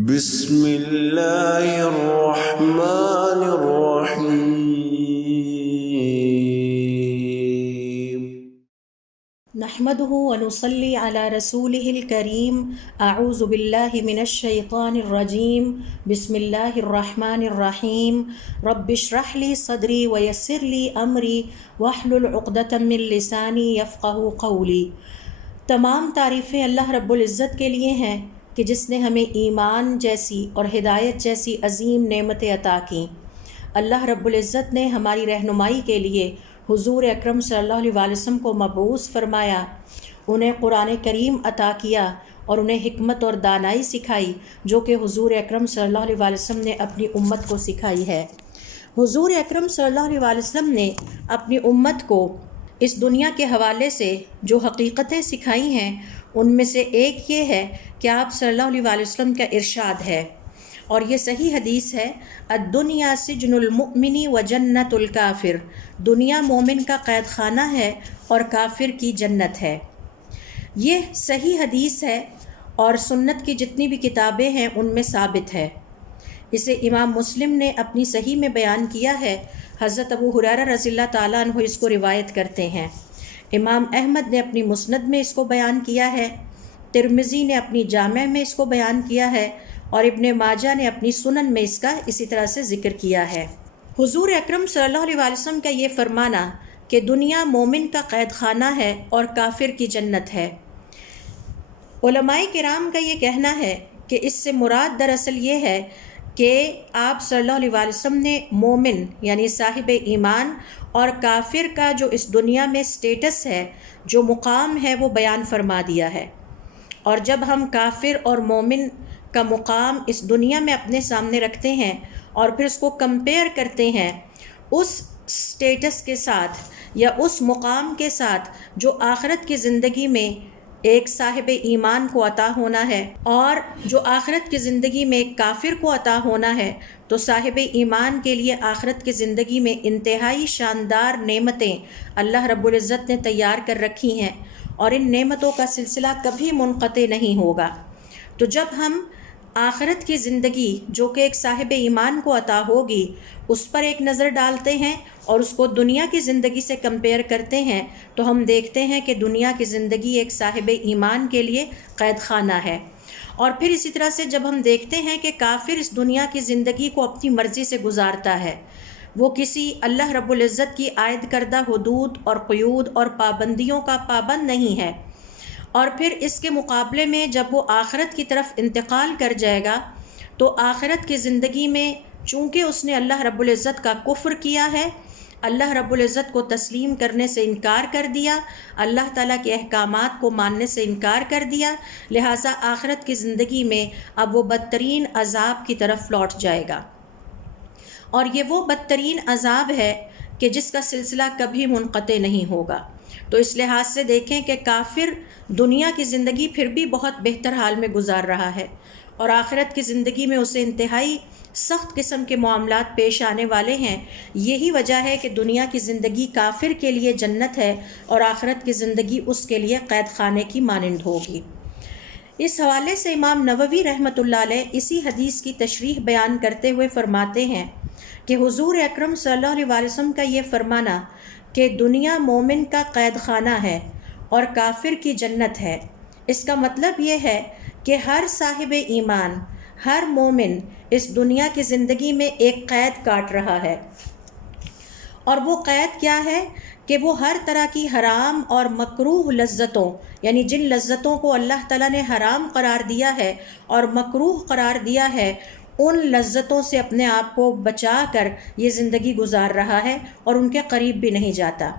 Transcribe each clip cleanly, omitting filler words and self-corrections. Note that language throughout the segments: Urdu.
بسم اللہ الرحمن الرحیم نحمده ونصلي على رسوله الكريم اعوذ باللہ من الشیطان الرجیم بسم اللہ الرحمن الرحیم رب اشرح لي صدری ویسر لي امری واحلل عقدۃ من لسانی یفقہوا قولی۔ تمام تعریفیں اللہ رب العزت کے لیے ہیں کہ جس نے ہمیں ایمان جیسی اور ہدایت جیسی عظیم نعمتیں عطا کیں۔ اللہ رب العزت نے ہماری رہنمائی کے لیے حضور اکرم صلی اللہ علیہ وسلم کو مبعوث فرمایا، انہیں قرآن کریم عطا کیا اور انہیں حکمت اور دانائی سکھائی جو کہ حضور اکرم صلی اللہ علیہ وسلم نے اپنی امت کو سکھائی ہے۔ حضور اکرم صلی اللہ علیہ وسلم نے اپنی امت کو اس دنیا کے حوالے سے جو حقیقتیں سکھائی ہیں ان میں سے ایک یہ ہے کہ آپ صلی اللہ علیہ وسلم کا ارشاد ہے، اور یہ صحیح حدیث ہے، الدنیا سجن المؤمن و جنت الکافر، دنیا مومن کا قید خانہ ہے اور کافر کی جنت ہے۔ یہ صحیح حدیث ہے اور سنت کی جتنی بھی کتابیں ہیں ان میں ثابت ہے۔ اسے امام مسلم نے اپنی صحیح میں بیان کیا ہے، حضرت ابو ہریرہ رضی اللہ تعالیٰ عنہ اس کو روایت کرتے ہیں۔ امام احمد نے اپنی مسند میں اس کو بیان کیا ہے، ترمذی نے اپنی جامع میں اس کو بیان کیا ہے، اور ابن ماجہ نے اپنی سنن میں اس کا اسی طرح سے ذکر کیا ہے۔ حضور اکرم صلی اللہ علیہ وسلم کا یہ فرمانا کہ دنیا مومن کا قید خانہ ہے اور کافر کی جنت ہے، علماء کرام کا یہ کہنا ہے کہ اس سے مراد دراصل یہ ہے کہ آپ صلی اللہ علیہ وسلم نے مومن یعنی صاحب ایمان اور کافر کا جو اس دنیا میں سٹیٹس ہے، جو مقام ہے، وہ بیان فرما دیا ہے۔ اور جب ہم کافر اور مومن کا مقام اس دنیا میں اپنے سامنے رکھتے ہیں اور پھر اس کو کمپیئر کرتے ہیں اس سٹیٹس کے ساتھ یا اس مقام کے ساتھ جو آخرت کی زندگی میں ایک صاحب ایمان کو عطا ہونا ہے اور جو آخرت کی زندگی میں ایک کافر کو عطا ہونا ہے، تو صاحب ایمان کے لیے آخرت کی زندگی میں انتہائی شاندار نعمتیں اللہ رب العزت نے تیار کر رکھی ہیں، اور ان نعمتوں کا سلسلہ کبھی منقطع نہیں ہوگا۔ تو جب ہم آخرت کی زندگی جو کہ ایک صاحب ایمان کو عطا ہوگی اس پر ایک نظر ڈالتے ہیں اور اس کو دنیا کی زندگی سے کمپیئر کرتے ہیں، تو ہم دیکھتے ہیں کہ دنیا کی زندگی ایک صاحب ایمان کے لیے قید خانہ ہے۔ اور پھر اسی طرح سے جب ہم دیکھتے ہیں کہ کافر اس دنیا کی زندگی کو اپنی مرضی سے گزارتا ہے، وہ کسی اللہ رب العزت کی عائد کردہ حدود اور قیود اور پابندیوں کا پابند نہیں ہے، اور پھر اس کے مقابلے میں جب وہ آخرت کی طرف انتقال کر جائے گا تو آخرت کی زندگی میں چونکہ اس نے اللہ رب العزت کا کفر کیا ہے، اللہ رب العزت کو تسلیم کرنے سے انکار کر دیا، اللہ تعالیٰ کے احکامات کو ماننے سے انکار کر دیا، لہٰذا آخرت کی زندگی میں اب وہ بدترین عذاب کی طرف لوٹ جائے گا، اور یہ وہ بدترین عذاب ہے کہ جس کا سلسلہ کبھی منقطع نہیں ہوگا۔ تو اس لحاظ سے دیکھیں کہ کافر دنیا کی زندگی پھر بھی بہت بہتر حال میں گزار رہا ہے، اور آخرت کی زندگی میں اسے انتہائی سخت قسم کے معاملات پیش آنے والے ہیں۔ یہی وجہ ہے کہ دنیا کی زندگی کافر کے لیے جنت ہے اور آخرت کی زندگی اس کے لیے قید خانے کی مانند ہوگی۔ اس حوالے سے امام نووی رحمۃ اللہ علیہ اسی حدیث کی تشریح بیان کرتے ہوئے فرماتے ہیں کہ حضور اکرم صلی اللہ علیہ وسلم کا یہ فرمانا کہ دنیا مومن کا قید خانہ ہے اور کافر کی جنت ہے، اس کا مطلب یہ ہے کہ ہر صاحب ایمان، ہر مومن اس دنیا کی زندگی میں ایک قید کاٹ رہا ہے، اور وہ قید کیا ہے کہ وہ ہر طرح کی حرام اور مکروہ لذتوں، یعنی جن لذتوں کو اللہ تعالیٰ نے حرام قرار دیا ہے اور مکروہ قرار دیا ہے، ان لذتوں سے اپنے آپ کو بچا کر یہ زندگی گزار رہا ہے اور ان کے قریب بھی نہیں جاتا۔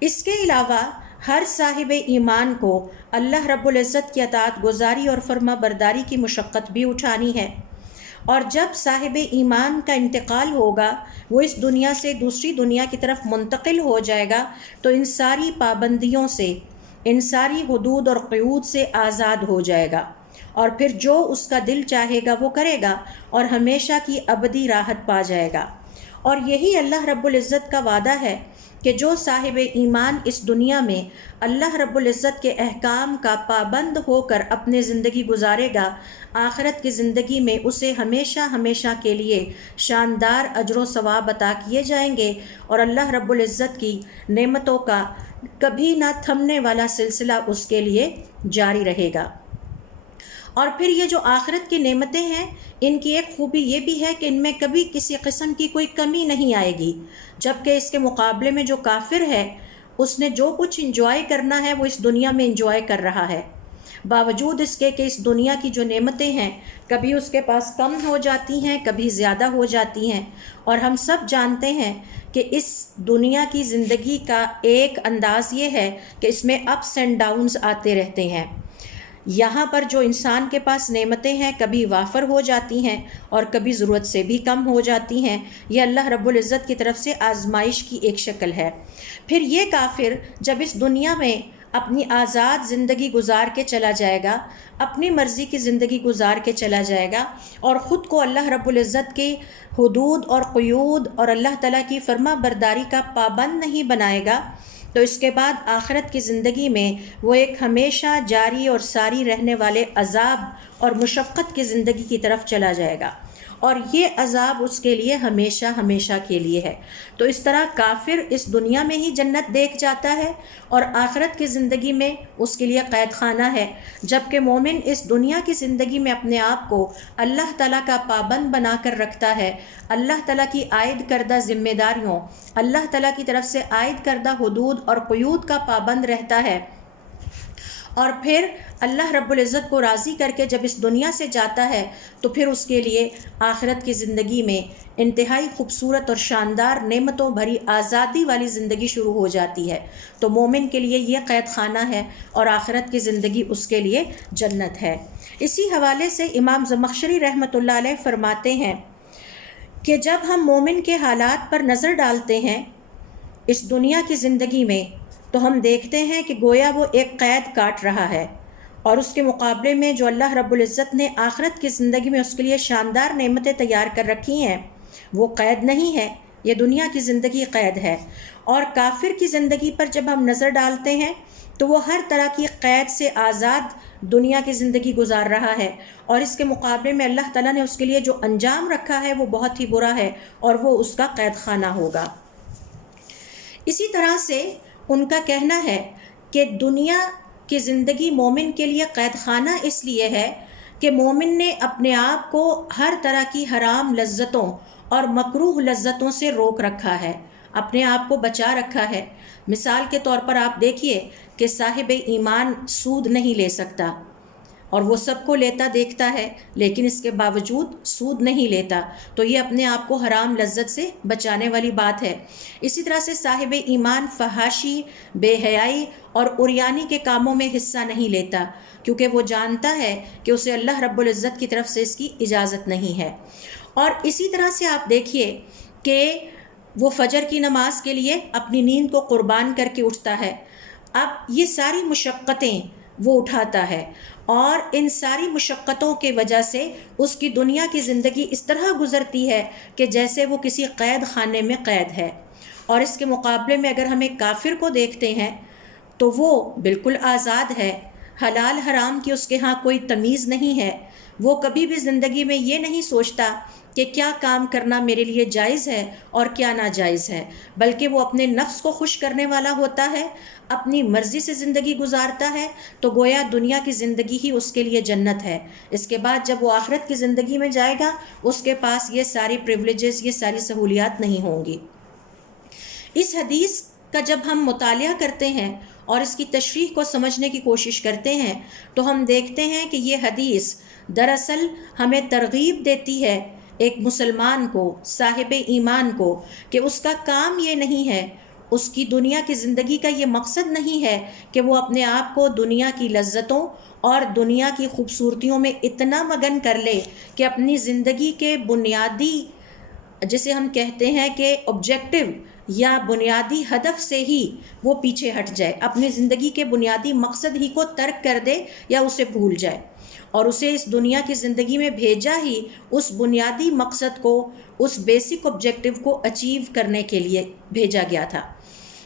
اس کے علاوہ ہر صاحب ایمان کو اللہ رب العزت کی اطاعت گزاری اور فرما برداری کی مشقت بھی اٹھانی ہے، اور جب صاحب ایمان کا انتقال ہوگا، وہ اس دنیا سے دوسری دنیا کی طرف منتقل ہو جائے گا، تو ان ساری پابندیوں سے، ان ساری حدود اور قیود سے آزاد ہو جائے گا، اور پھر جو اس کا دل چاہے گا وہ کرے گا اور ہمیشہ کی ابدی راحت پا جائے گا۔ اور یہی اللہ رب العزت کا وعدہ ہے کہ جو صاحب ایمان اس دنیا میں اللہ رب العزت کے احکام کا پابند ہو کر اپنی زندگی گزارے گا، آخرت کی زندگی میں اسے ہمیشہ ہمیشہ کے لیے شاندار اجر و ثواب عطا کیے جائیں گے، اور اللہ رب العزت کی نعمتوں کا کبھی نہ تھمنے والا سلسلہ اس کے لیے جاری رہے گا۔ اور پھر یہ جو آخرت کی نعمتیں ہیں، ان کی ایک خوبی یہ بھی ہے کہ ان میں کبھی کسی قسم کی کوئی کمی نہیں آئے گی، جبکہ اس کے مقابلے میں جو کافر ہے اس نے جو کچھ انجوائے کرنا ہے وہ اس دنیا میں انجوائے کر رہا ہے، باوجود اس کے کہ اس دنیا کی جو نعمتیں ہیں کبھی اس کے پاس کم ہو جاتی ہیں، کبھی زیادہ ہو جاتی ہیں۔ اور ہم سب جانتے ہیں کہ اس دنیا کی زندگی کا ایک انداز یہ ہے کہ اس میں اپس اینڈ ڈاؤنز آتے رہتے ہیں۔ یہاں پر جو انسان کے پاس نعمتیں ہیں کبھی وافر ہو جاتی ہیں اور کبھی ضرورت سے بھی کم ہو جاتی ہیں، یہ اللہ رب العزت کی طرف سے آزمائش کی ایک شکل ہے۔ پھر یہ کافر جب اس دنیا میں اپنی آزاد زندگی گزار کے چلا جائے گا، اپنی مرضی کی زندگی گزار کے چلا جائے گا، اور خود کو اللہ رب العزت کے حدود اور قیود اور اللہ تعالیٰ کی فرما برداری کا پابند نہیں بنائے گا، تو اس کے بعد آخرت کی زندگی میں وہ ایک ہمیشہ جاری اور ساری رہنے والے عذاب اور مشقت کی زندگی کی طرف چلا جائے گا، اور یہ عذاب اس کے لیے ہمیشہ ہمیشہ کے لیے ہے۔ تو اس طرح کافر اس دنیا میں ہی جنت دیکھ جاتا ہے اور آخرت کی زندگی میں اس کے لیے قید خانہ ہے، جبکہ مومن اس دنیا کی زندگی میں اپنے آپ کو اللہ تعالیٰ کا پابند بنا کر رکھتا ہے، اللہ تعالیٰ کی عائد کردہ ذمہ داریوں، اللہ تعالیٰ کی طرف سے عائد کردہ حدود اور قیود کا پابند رہتا ہے، اور پھر اللہ رب العزت کو راضی کر کے جب اس دنیا سے جاتا ہے تو پھر اس کے لیے آخرت کی زندگی میں انتہائی خوبصورت اور شاندار نعمتوں بھری آزادی والی زندگی شروع ہو جاتی ہے۔ تو مومن کے لیے یہ قید خانہ ہے اور آخرت کی زندگی اس کے لیے جنت ہے۔ اسی حوالے سے امام زمخشری رحمۃ اللہ علیہ فرماتے ہیں کہ جب ہم مومن کے حالات پر نظر ڈالتے ہیں اس دنیا کی زندگی میں تو ہم دیکھتے ہیں کہ گویا وہ ایک قید کاٹ رہا ہے، اور اس کے مقابلے میں جو اللہ رب العزت نے آخرت کی زندگی میں اس کے لیے شاندار نعمتیں تیار کر رکھی ہیں وہ قید نہیں ہے، یہ دنیا کی زندگی قید ہے۔ اور کافر کی زندگی پر جب ہم نظر ڈالتے ہیں تو وہ ہر طرح کی قید سے آزاد دنیا کی زندگی گزار رہا ہے، اور اس کے مقابلے میں اللہ تعالیٰ نے اس کے لیے جو انجام رکھا ہے وہ بہت ہی برا ہے، اور وہ اس کا قید خانہ ہوگا۔ اسی طرح سے ان کا کہنا ہے کہ دنیا کی زندگی مومن کے لیے قید خانہ اس لیے ہے کہ مومن نے اپنے آپ کو ہر طرح کی حرام لذتوں اور مکروہ لذتوں سے روک رکھا ہے، اپنے آپ کو بچا رکھا ہے۔ مثال کے طور پر آپ دیکھیے کہ صاحب ایمان سود نہیں لے سکتا، اور وہ سب کو لیتا دیکھتا ہے لیکن اس کے باوجود سود نہیں لیتا، تو یہ اپنے آپ کو حرام لذت سے بچانے والی بات ہے۔ اسی طرح سے صاحب ایمان فحاشی، بے حیائی اور عریانی کے کاموں میں حصہ نہیں لیتا، کیونکہ وہ جانتا ہے کہ اسے اللہ رب العزت کی طرف سے اس کی اجازت نہیں ہے۔ اور اسی طرح سے آپ دیکھیے کہ وہ فجر کی نماز کے لیے اپنی نیند کو قربان کر کے اٹھتا ہے، اب یہ ساری مشقتیں وہ اٹھاتا ہے، اور ان ساری مشقتوں کے وجہ سے اس کی دنیا کی زندگی اس طرح گزرتی ہے کہ جیسے وہ کسی قید خانے میں قید ہے۔ اور اس کے مقابلے میں اگر ہم ایک کافر کو دیکھتے ہیں تو وہ بالکل آزاد ہے، حلال حرام کی اس کے ہاں کوئی تمیز نہیں ہے، وہ کبھی بھی زندگی میں یہ نہیں سوچتا کہ کیا کام کرنا میرے لیے جائز ہے اور کیا ناجائز ہے، بلکہ وہ اپنے نفس کو خوش کرنے والا ہوتا ہے، اپنی مرضی سے زندگی گزارتا ہے، تو گویا دنیا کی زندگی ہی اس کے لیے جنت ہے۔ اس کے بعد جب وہ آخرت کی زندگی میں جائے گا اس کے پاس یہ ساری پریولیجز، یہ ساری سہولیات نہیں ہوں گی۔ اس حدیث کا جب ہم مطالعہ کرتے ہیں اور اس کی تشریح کو سمجھنے کی کوشش کرتے ہیں تو ہم دیکھتے ہیں کہ یہ حدیث دراصل ہمیں ترغیب دیتی ہے ایک مسلمان کو، صاحب ایمان کو، کہ اس کا کام یہ نہیں ہے، اس کی دنیا کی زندگی کا یہ مقصد نہیں ہے کہ وہ اپنے آپ کو دنیا کی لذتوں اور دنیا کی خوبصورتیوں میں اتنا مگن کر لے کہ اپنی زندگی کے بنیادی، جسے ہم کہتے ہیں کہ آبجیکٹو یا بنیادی ہدف سے ہی وہ پیچھے ہٹ جائے، اپنی زندگی کے بنیادی مقصد ہی کو ترک کر دے یا اسے بھول جائے، اور اسے اس دنیا کی زندگی میں بھیجا ہی اس بنیادی مقصد کو، اس بیسک آبجیکٹو کو اچیو کرنے کے لیے بھیجا گیا تھا۔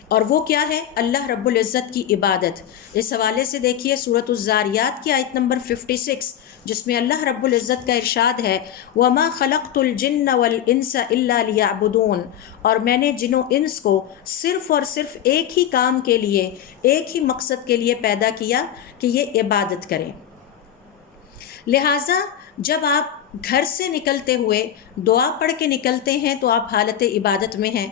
اور وہ کیا ہے؟ اللہ رب العزت کی عبادت۔ اس حوالے سے دیکھیے سورۃ الذاریات کی آیت نمبر 56، جس میں اللہ رب العزت کا ارشاد ہے وَمَا خَلَقْتُ الْجِنَّ وَالْإِنسَ إِلَّا لِيَعْبُدُونَ، اور میں نے جن و انس کو صرف اور صرف ایک ہی کام کے لیے، ایک ہی مقصد کے لیے پیدا کیا کہ یہ عبادت کریں۔ لہٰذا جب آپ گھر سے نکلتے ہوئے دعا پڑھ کے نکلتے ہیں تو آپ حالت عبادت میں ہیں،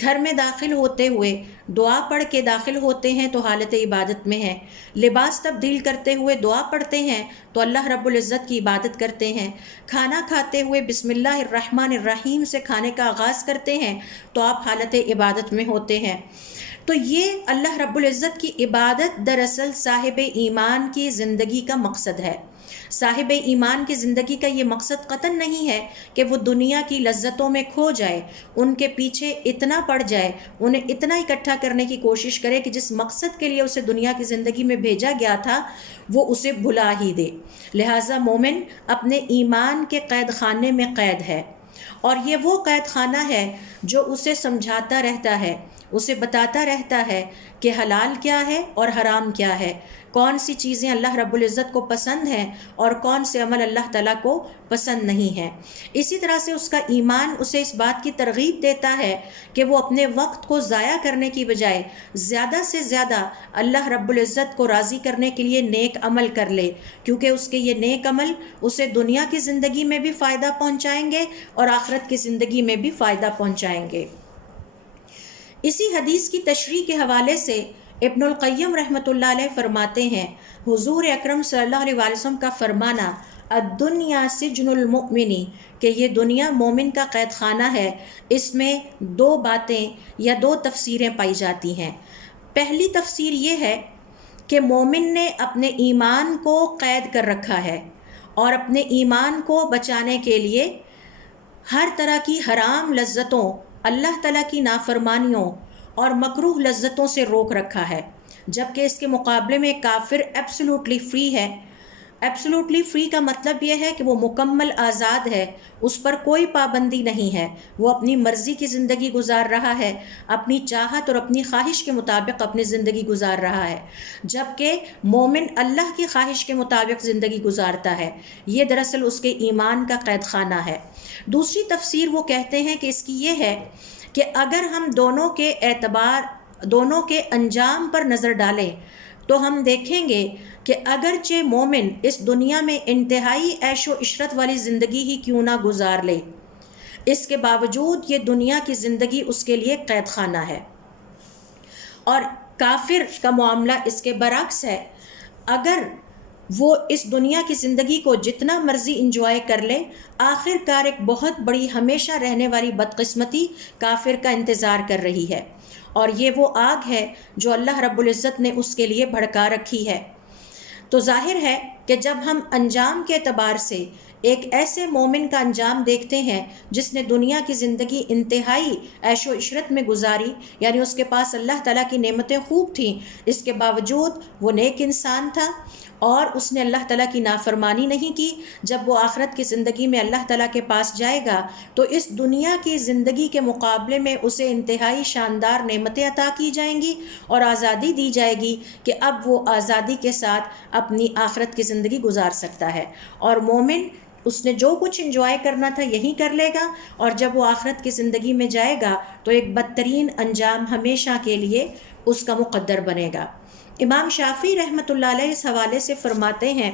گھر میں داخل ہوتے ہوئے دعا پڑھ کے داخل ہوتے ہیں تو حالت عبادت میں ہیں، لباس تبدیل کرتے ہوئے دعا پڑھتے ہیں تو اللہ رب العزت کی عبادت کرتے ہیں، کھانا کھاتے ہوئے بسم اللہ الرحمن الرحیم سے کھانے کا آغاز کرتے ہیں تو آپ حالت عبادت میں ہوتے ہیں۔ تو یہ اللہ رب العزت کی عبادت دراصل صاحب ایمان کی زندگی کا مقصد ہے۔ صاحب ایمان کی زندگی کا یہ مقصد قطعاً نہیں ہے کہ وہ دنیا کی لذتوں میں کھو جائے، ان کے پیچھے اتنا پڑ جائے، انہیں اتنا اکٹھا کرنے کی کوشش کرے کہ جس مقصد کے لیے اسے دنیا کی زندگی میں بھیجا گیا تھا وہ اسے بھلا ہی دے۔ لہٰذا مومن اپنے ایمان کے قید خانے میں قید ہے، اور یہ وہ قید خانہ ہے جو اسے سمجھاتا رہتا ہے، اسے بتاتا رہتا ہے کہ حلال کیا ہے اور حرام کیا ہے، کون سی چیزیں اللہ رب العزت کو پسند ہیں اور کون سے عمل اللہ تعالیٰ کو پسند نہیں ہیں۔ اسی طرح سے اس کا ایمان اسے اس بات کی ترغیب دیتا ہے کہ وہ اپنے وقت کو ضائع کرنے کی بجائے زیادہ سے زیادہ اللہ رب العزت کو راضی کرنے کے لیے نیک عمل کر لے، کیونکہ اس کے یہ نیک عمل اسے دنیا کی زندگی میں بھی فائدہ پہنچائیں گے اور آخرت کی زندگی میں بھی فائدہ پہنچائیں گے۔ اسی حدیث کی تشریح کے حوالے سے ابن القیم رحمۃ اللہ علیہ فرماتے ہیں، حضور اکرم صلی اللہ علیہ وسلم کا فرمانا الدنیا سجن المؤمن، کہ یہ دنیا مومن کا قید خانہ ہے، اس میں دو باتیں یا دو تفسیریں پائی جاتی ہیں۔ پہلی تفسیر یہ ہے کہ مومن نے اپنے ایمان کو قید کر رکھا ہے اور اپنے ایمان کو بچانے کے لیے ہر طرح کی حرام لذتوں، اللہ تعالیٰ کی نافرمانیوں اور مکروہ لذتوں سے روک رکھا ہے، جبکہ اس کے مقابلے میں کافر ایبسولوٹلی فری ہے۔ ایبسولوٹلی فری کا مطلب یہ ہے کہ وہ مکمل آزاد ہے، اس پر کوئی پابندی نہیں ہے، وہ اپنی مرضی کی زندگی گزار رہا ہے، اپنی چاہت اور اپنی خواہش کے مطابق اپنی زندگی گزار رہا ہے، جبکہ مومن اللہ کی خواہش کے مطابق زندگی گزارتا ہے۔ یہ دراصل اس کے ایمان کا قید خانہ ہے۔ دوسری تفسیر وہ کہتے ہیں کہ اس کی یہ ہے کہ اگر ہم دونوں کے انجام پر نظر ڈالیں تو ہم دیکھیں گے کہ اگرچہ مومن اس دنیا میں انتہائی عیش و عشرت والی زندگی ہی کیوں نہ گزار لے، اس کے باوجود یہ دنیا کی زندگی اس کے لیے قید خانہ ہے۔ اور کافر کا معاملہ اس کے برعکس ہے، اگر وہ اس دنیا کی زندگی کو جتنا مرضی انجوائے کر لے، آخر کار ایک بہت بڑی ہمیشہ رہنے والی بدقسمتی کافر کا انتظار کر رہی ہے، اور یہ وہ آگ ہے جو اللہ رب العزت نے اس کے لیے بھڑکا رکھی ہے۔ تو ظاہر ہے کہ جب ہم انجام کے اعتبار سے ایک ایسے مومن کا انجام دیکھتے ہیں جس نے دنیا کی زندگی انتہائی عیش و عشرت میں گزاری، یعنی اس کے پاس اللہ تعالیٰ کی نعمتیں خوب تھیں، اس کے باوجود وہ نیک انسان تھا اور اس نے اللہ تعالیٰ کی نافرمانی نہیں کی، جب وہ آخرت کی زندگی میں اللہ تعالیٰ کے پاس جائے گا تو اس دنیا کی زندگی کے مقابلے میں اسے انتہائی شاندار نعمتیں عطا کی جائیں گی اور آزادی دی جائے گی کہ اب وہ آزادی کے ساتھ اپنی آخرت کی زندگی گزار سکتا ہے۔ اور مومن اس نے جو کچھ انجوائے کرنا تھا یہی کر لے گا، اور جب وہ آخرت کی زندگی میں جائے گا تو ایک بدترین انجام ہمیشہ کے لیے اس کا مقدر بنے گا۔ امام شافعی رحمۃ اللہ علیہ اس حوالے سے فرماتے ہیں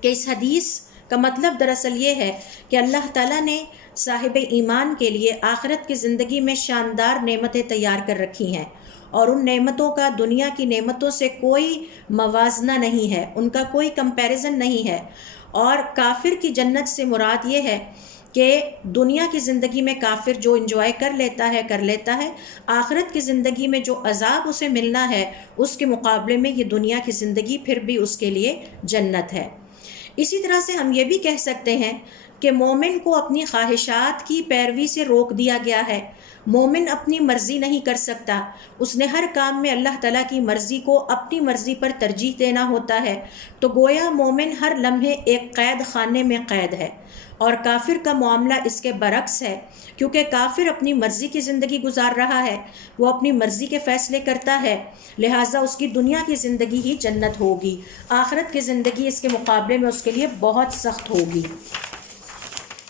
کہ اس حدیث کا مطلب دراصل یہ ہے کہ اللہ تعالیٰ نے صاحب ایمان کے لیے آخرت کی زندگی میں شاندار نعمتیں تیار کر رکھی ہیں، اور ان نعمتوں کا دنیا کی نعمتوں سے کوئی موازنہ نہیں ہے، ان کا کوئی کمپیریزن نہیں ہے۔ اور کافر کی جنت سے مراد یہ ہے کہ دنیا کی زندگی میں کافر جو انجوائے کر لیتا ہے، آخرت کی زندگی میں جو عذاب اسے ملنا ہے اس کے مقابلے میں یہ دنیا کی زندگی پھر بھی اس کے لیے جنت ہے۔ اسی طرح سے ہم یہ بھی کہہ سکتے ہیں کہ مومن کو اپنی خواہشات کی پیروی سے روک دیا گیا ہے، مومن اپنی مرضی نہیں کر سکتا، اس نے ہر کام میں اللہ تعالیٰ کی مرضی کو اپنی مرضی پر ترجیح دینا ہوتا ہے۔ تو گویا مومن ہر لمحے ایک قید خانے میں قید ہے، اور کافر کا معاملہ اس کے برعکس ہے، کیونکہ کافر اپنی مرضی کی زندگی گزار رہا ہے، وہ اپنی مرضی کے فیصلے کرتا ہے، لہٰذا اس کی دنیا کی زندگی ہی جنت ہوگی، آخرت کی زندگی اس کے مقابلے میں اس کے لیے بہت سخت ہوگی۔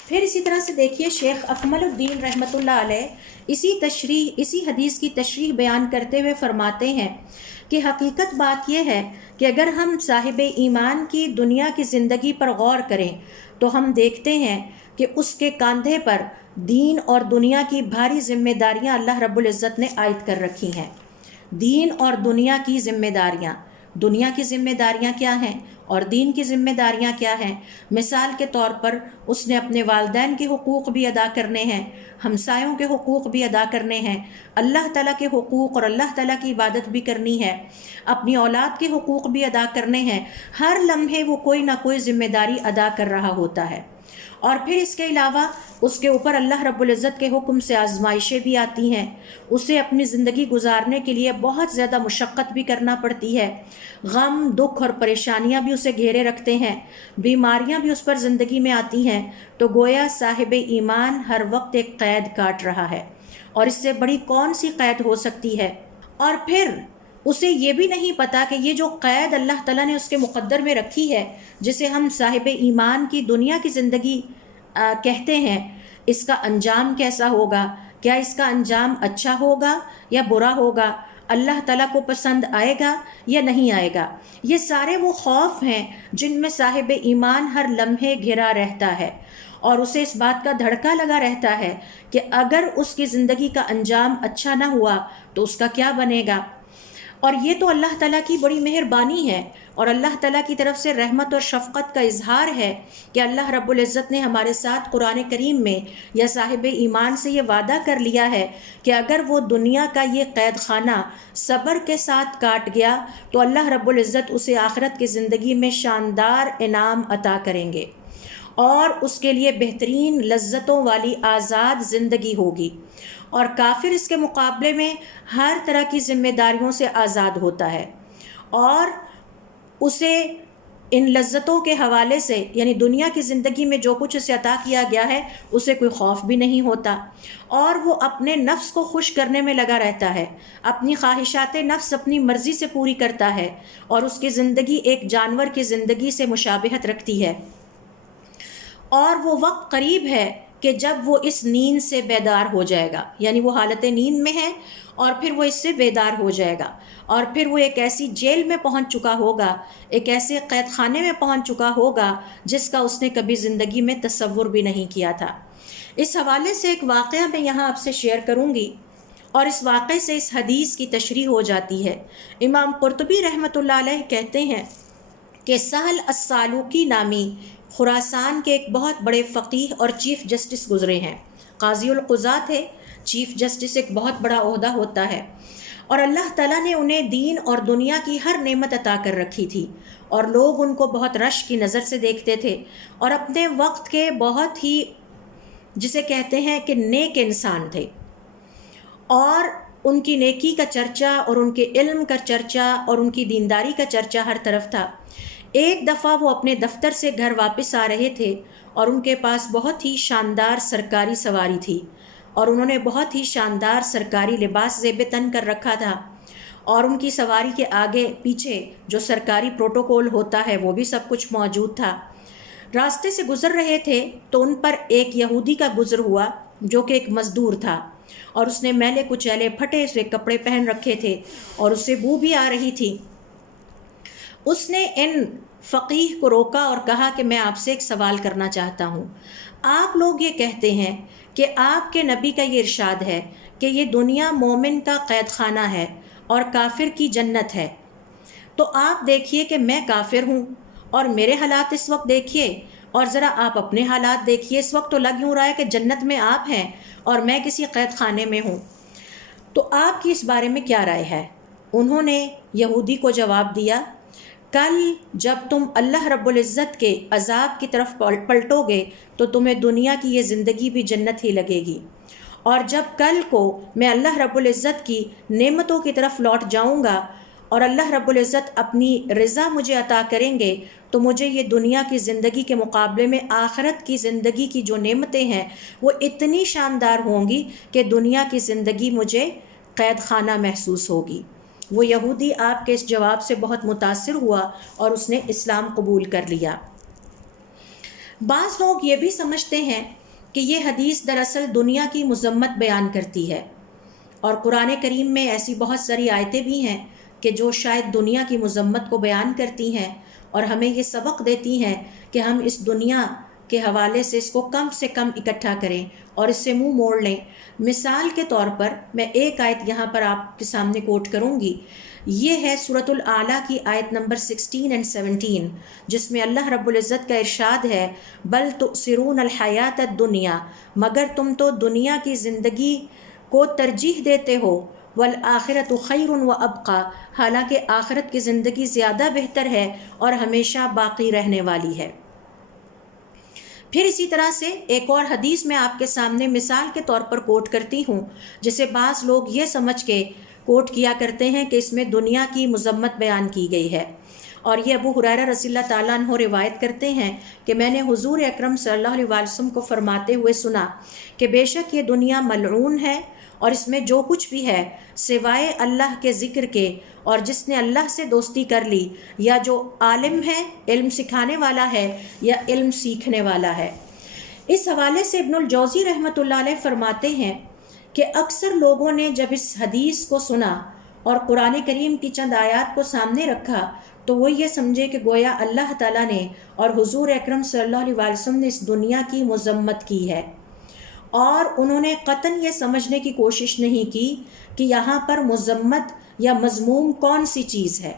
پھر اسی طرح سے دیکھیے شیخ اکمل الدین رحمۃ اللہ علیہ اسی حدیث کی تشریح بیان کرتے ہوئے فرماتے ہیں کہ حقیقت بات یہ ہے کہ اگر ہم صاحب ایمان کی دنیا کی زندگی پر غور کریں تو ہم دیکھتے ہیں کہ اس کے کاندھے پر دین اور دنیا کی بھاری ذمہ داریاں اللہ رب العزت نے عائد کر رکھی ہیں۔ دین اور دنیا کی ذمہ داریاں، دنیا کی ذمہ داریاں کیا ہیں اور دین کی ذمہ داریاں کیا ہیں؟ مثال کے طور پر اس نے اپنے والدین کے حقوق بھی ادا کرنے ہیں، ہمسایوں کے حقوق بھی ادا کرنے ہیں، اللہ تعالیٰ کے حقوق اور اللہ تعالیٰ کی عبادت بھی کرنی ہے، اپنی اولاد کے حقوق بھی ادا کرنے ہیں۔ ہر لمحے وہ کوئی نہ کوئی ذمہ داری ادا کر رہا ہوتا ہے، اور پھر اس کے علاوہ اس کے اوپر اللہ رب العزت کے حکم سے آزمائشیں بھی آتی ہیں، اسے اپنی زندگی گزارنے کے لیے بہت زیادہ مشقت بھی کرنا پڑتی ہے، غم، دکھ اور پریشانیاں بھی اسے گھیرے رکھتے ہیں، بیماریاں بھی اس پر زندگی میں آتی ہیں۔ تو گویا صاحب ایمان ہر وقت ایک قید کاٹ رہا ہے، اور اس سے بڑی کون سی قید ہو سکتی ہے؟ اور پھر اسے یہ بھی نہیں پتا کہ یہ جو قید اللہ تعالیٰ نے اس کے مقدر میں رکھی ہے، جسے ہم صاحب ایمان کی دنیا کی زندگی کہتے ہیں، اس کا انجام کیسا ہوگا؟ کیا اس کا انجام اچھا ہوگا یا برا ہوگا؟ اللہ تعالیٰ کو پسند آئے گا یا نہیں آئے گا؟ یہ سارے وہ خوف ہیں جن میں صاحب ایمان ہر لمحے گھرا رہتا ہے، اور اسے اس بات کا دھڑکا لگا رہتا ہے کہ اگر اس کی زندگی کا انجام اچھا نہ ہوا تو اس کا کیا بنے گا؟ اور یہ تو اللہ تعالیٰ کی بڑی مہربانی ہے، اور اللہ تعالیٰ کی طرف سے رحمت اور شفقت کا اظہار ہے کہ اللہ رب العزت نے ہمارے ساتھ قرآن کریم میں یا صاحب ایمان سے یہ وعدہ کر لیا ہے کہ اگر وہ دنیا کا یہ قید خانہ صبر کے ساتھ کاٹ گیا تو اللہ رب العزت اسے آخرت کی زندگی میں شاندار انعام عطا کریں گے، اور اس کے لیے بہترین لذتوں والی آزاد زندگی ہوگی۔ اور کافر اس کے مقابلے میں ہر طرح کی ذمہ داریوں سے آزاد ہوتا ہے، اور اسے ان لذتوں کے حوالے سے، یعنی دنیا کی زندگی میں جو کچھ اسے عطا کیا گیا ہے، اسے کوئی خوف بھی نہیں ہوتا، اور وہ اپنے نفس کو خوش کرنے میں لگا رہتا ہے، اپنی خواہشات نفس اپنی مرضی سے پوری کرتا ہے، اور اس کی زندگی ایک جانور کی زندگی سے مشابہت رکھتی ہے۔ اور وہ وقت قریب ہے کہ جب وہ اس نیند سے بیدار ہو جائے گا، یعنی وہ حالت نیند میں ہے اور پھر وہ اس سے بیدار ہو جائے گا، اور پھر وہ ایک ایسی جیل میں پہنچ چکا ہوگا، ایک ایسے قید خانے میں پہنچ چکا ہوگا جس کا اس نے کبھی زندگی میں تصور بھی نہیں کیا تھا۔ اس حوالے سے ایک واقعہ میں یہاں آپ سے شیئر کروں گی، اور اس واقعے سے اس حدیث کی تشریح ہو جاتی ہے۔ امام قرطبی رحمۃ اللہ علیہ کہتے ہیں کہ سہل السالوکی نامی خراسان کے ایک بہت بڑے فقیہ اور چیف جسٹس گزرے ہیں، قاضی القضاة تھے۔ چیف جسٹس ایک بہت بڑا عہدہ ہوتا ہے، اور اللہ تعالیٰ نے انہیں دین اور دنیا کی ہر نعمت عطا کر رکھی تھی، اور لوگ ان کو بہت رشک کی نظر سے دیکھتے تھے، اور اپنے وقت کے بہت ہی جسے کہتے ہیں کہ نیک انسان تھے، اور ان کی نیکی کا چرچا اور ان کے علم کا چرچا اور ان کی دینداری کا چرچا ہر طرف تھا۔ ایک دفعہ وہ اپنے دفتر سے گھر واپس آ رہے تھے، اور ان کے پاس بہت ہی شاندار سرکاری سواری تھی، اور انہوں نے بہت ہی شاندار سرکاری لباس زیب تن کر رکھا تھا، اور ان کی سواری کے آگے پیچھے جو سرکاری پروٹوکول ہوتا ہے وہ بھی سب کچھ موجود تھا۔ راستے سے گزر رہے تھے تو ان پر ایک یہودی کا گزر ہوا جو کہ ایک مزدور تھا، اور اس نے میلے کچیلے پھٹے سے کپڑے پہن رکھے تھے، اور اس سے بو بھی آ رہی تھی۔ اس نے ان فقیہ کو روکا اور کہا کہ میں آپ سے ایک سوال کرنا چاہتا ہوں۔ آپ لوگ یہ کہتے ہیں کہ آپ کے نبی کا یہ ارشاد ہے کہ یہ دنیا مومن کا قید خانہ ہے اور کافر کی جنت ہے، تو آپ دیکھیے کہ میں کافر ہوں اور میرے حالات اس وقت دیکھیے، اور ذرا آپ اپنے حالات دیکھیے، اس وقت تو لگ یوں رہا ہے کہ جنت میں آپ ہیں اور میں کسی قید خانے میں ہوں، تو آپ کی اس بارے میں کیا رائے ہے؟ انہوں نے یہودی کو جواب دیا، کل جب تم اللہ رب العزت کے عذاب کی طرف پلٹو گے تو تمہیں دنیا کی یہ زندگی بھی جنت ہی لگے گی، اور جب کل کو میں اللہ رب العزت کی نعمتوں کی طرف لوٹ جاؤں گا اور اللہ رب العزت اپنی رضا مجھے عطا کریں گے تو مجھے یہ دنیا کی زندگی کے مقابلے میں آخرت کی زندگی کی جو نعمتیں ہیں وہ اتنی شاندار ہوں گی کہ دنیا کی زندگی مجھے قید خانہ محسوس ہوگی۔ وہ یہودی آپ کے اس جواب سے بہت متاثر ہوا اور اس نے اسلام قبول کر لیا۔ بعض لوگ یہ بھی سمجھتے ہیں کہ یہ حدیث دراصل دنیا کی مذمت بیان کرتی ہے، اور قرآن کریم میں ایسی بہت ساری آیتیں بھی ہیں کہ جو شاید دنیا کی مذمت کو بیان کرتی ہیں اور ہمیں یہ سبق دیتی ہیں کہ ہم اس دنیا کے حوالے سے کم اکٹھا کریں اور اس سے منہ موڑ لیں۔ مثال کے طور پر میں ایک آیت یہاں پر آپ کے سامنے کوٹ کروں گی، یہ ہے سورۃ الاعلیٰ کی آیت نمبر 16 اور 17، جس میں اللہ رب العزت کا ارشاد ہے بل تؤثرون الحیات الدنیا، مگر تم تو دنیا کی زندگی کو ترجیح دیتے ہو، والآخرۃ خیر وابقیٰ، حالانکہ آخرت کی زندگی زیادہ بہتر ہے اور ہمیشہ باقی رہنے والی ہے۔ پھر اسی طرح سے ایک اور حدیث میں آپ کے سامنے مثال کے طور پر کوٹ کرتی ہوں، جسے بعض لوگ یہ سمجھ کے کوٹ کیا کرتے ہیں کہ اس میں دنیا کی مذمت بیان کی گئی ہے، اور یہ ابو ہریرہ رضی اللہ تعالیٰ عنہ روایت کرتے ہیں کہ میں نے حضور اکرم صلی اللہ علیہ وسلم کو فرماتے ہوئے سنا کہ بے شک یہ دنیا ملعون ہے اور اس میں جو کچھ بھی ہے سوائے اللہ کے ذکر کے اور جس نے اللہ سے دوستی کر لی، یا جو عالم ہے علم سکھانے والا ہے یا علم سیکھنے والا ہے۔ اس حوالے سے ابن الجوزی رحمۃ اللہ علیہ فرماتے ہیں کہ اکثر لوگوں نے جب اس حدیث کو سنا اور قرآن کریم کی چند آیات کو سامنے رکھا تو وہ یہ سمجھے کہ گویا اللہ تعالیٰ نے اور حضور اکرم صلی اللہ علیہ وسلم نے اس دنیا کی مذمت کی ہے، اور انہوں نے قطعاً یہ سمجھنے کی کوشش نہیں کی کہ یہاں پر مذمت یا مذموم کون سی چیز ہے،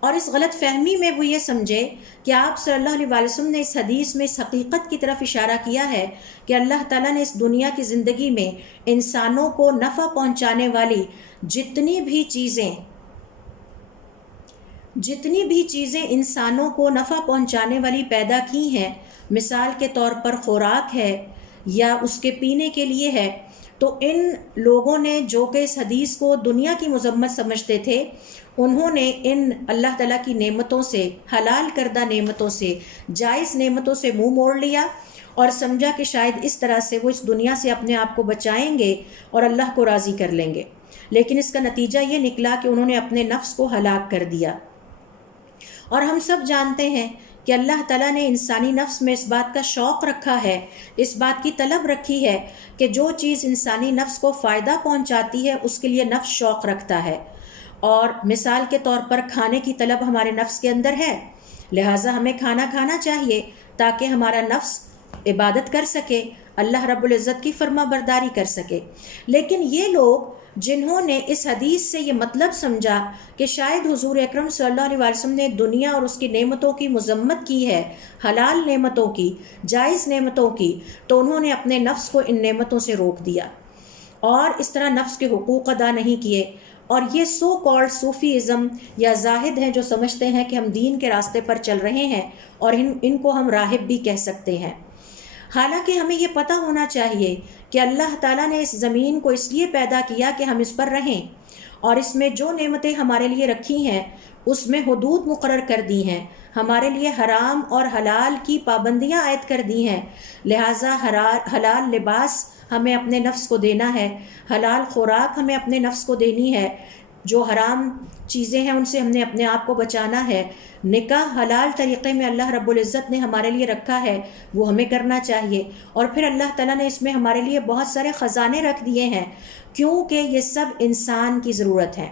اور اس غلط فہمی میں وہ یہ سمجھے کہ آپ صلی اللہ علیہ وسلم نے اس حدیث میں اس حقیقت کی طرف اشارہ کیا ہے کہ اللہ تعالیٰ نے اس دنیا کی زندگی میں انسانوں کو نفع پہنچانے والی جتنی بھی چیزیں انسانوں کو نفع پہنچانے والی پیدا کی ہیں، مثال کے طور پر خوراک ہے یا اس کے پینے کے لیے ہے، تو ان لوگوں نے جو کہ اس حدیث کو دنیا کی مذمت سمجھتے تھے، انہوں نے ان اللہ تعالیٰ کی نعمتوں سے، حلال کردہ نعمتوں سے، جائز نعمتوں سے منہ موڑ لیا اور سمجھا کہ شاید اس طرح سے وہ اس دنیا سے اپنے آپ کو بچائیں گے اور اللہ کو راضی کر لیں گے، لیکن اس کا نتیجہ یہ نکلا کہ انہوں نے اپنے نفس کو ہلاک کر دیا۔ اور ہم سب جانتے ہیں کہ اللہ تعالیٰ نے انسانی نفس میں اس بات کا شوق رکھا ہے، اس بات کی طلب رکھی ہے کہ جو چیز انسانی نفس کو فائدہ پہنچاتی ہے اس کے لیے نفس شوق رکھتا ہے، اور مثال کے طور پر کھانے کی طلب ہمارے نفس کے اندر ہے، لہٰذا ہمیں کھانا کھانا چاہیے تاکہ ہمارا نفس عبادت کر سکے، اللہ رب العزت کی فرما برداری کر سکے۔ لیکن یہ لوگ جنہوں نے اس حدیث سے یہ مطلب سمجھا کہ شاید حضور اکرم صلی اللہ علیہ وسلم نے دنیا اور اس کی نعمتوں کی مذمت کی ہے، حلال نعمتوں کی، جائز نعمتوں کی، تو انہوں نے اپنے نفس کو ان نعمتوں سے روک دیا اور اس طرح نفس کے حقوق ادا نہیں کیے، اور یہ سو کالڈ صوفی ازم یا زاہد ہیں جو سمجھتے ہیں کہ ہم دین کے راستے پر چل رہے ہیں اور ان کو ہم راہب بھی کہہ سکتے ہیں۔ حالانکہ ہمیں یہ پتہ ہونا چاہیے کہ اللہ تعالیٰ نے اس زمین کو اس لیے پیدا کیا کہ ہم اس پر رہیں، اور اس میں جو نعمتیں ہمارے لیے رکھی ہیں اس میں حدود مقرر کر دی ہیں، ہمارے لیے حرام اور حلال کی پابندیاں عائد کر دی ہیں، لہٰذا حلال لباس ہمیں اپنے نفس کو دینا ہے، حلال خوراک ہمیں اپنے نفس کو دینی ہے، جو حرام چیزیں ہیں ان سے ہم نے اپنے آپ کو بچانا ہے، نکاح حلال طریقے میں اللہ رب العزت نے ہمارے لیے رکھا ہے وہ ہمیں کرنا چاہیے، اور پھر اللہ تعالیٰ نے اس میں ہمارے لیے بہت سارے خزانے رکھ دیے ہیں، کیونکہ یہ سب انسان کی ضرورت ہے،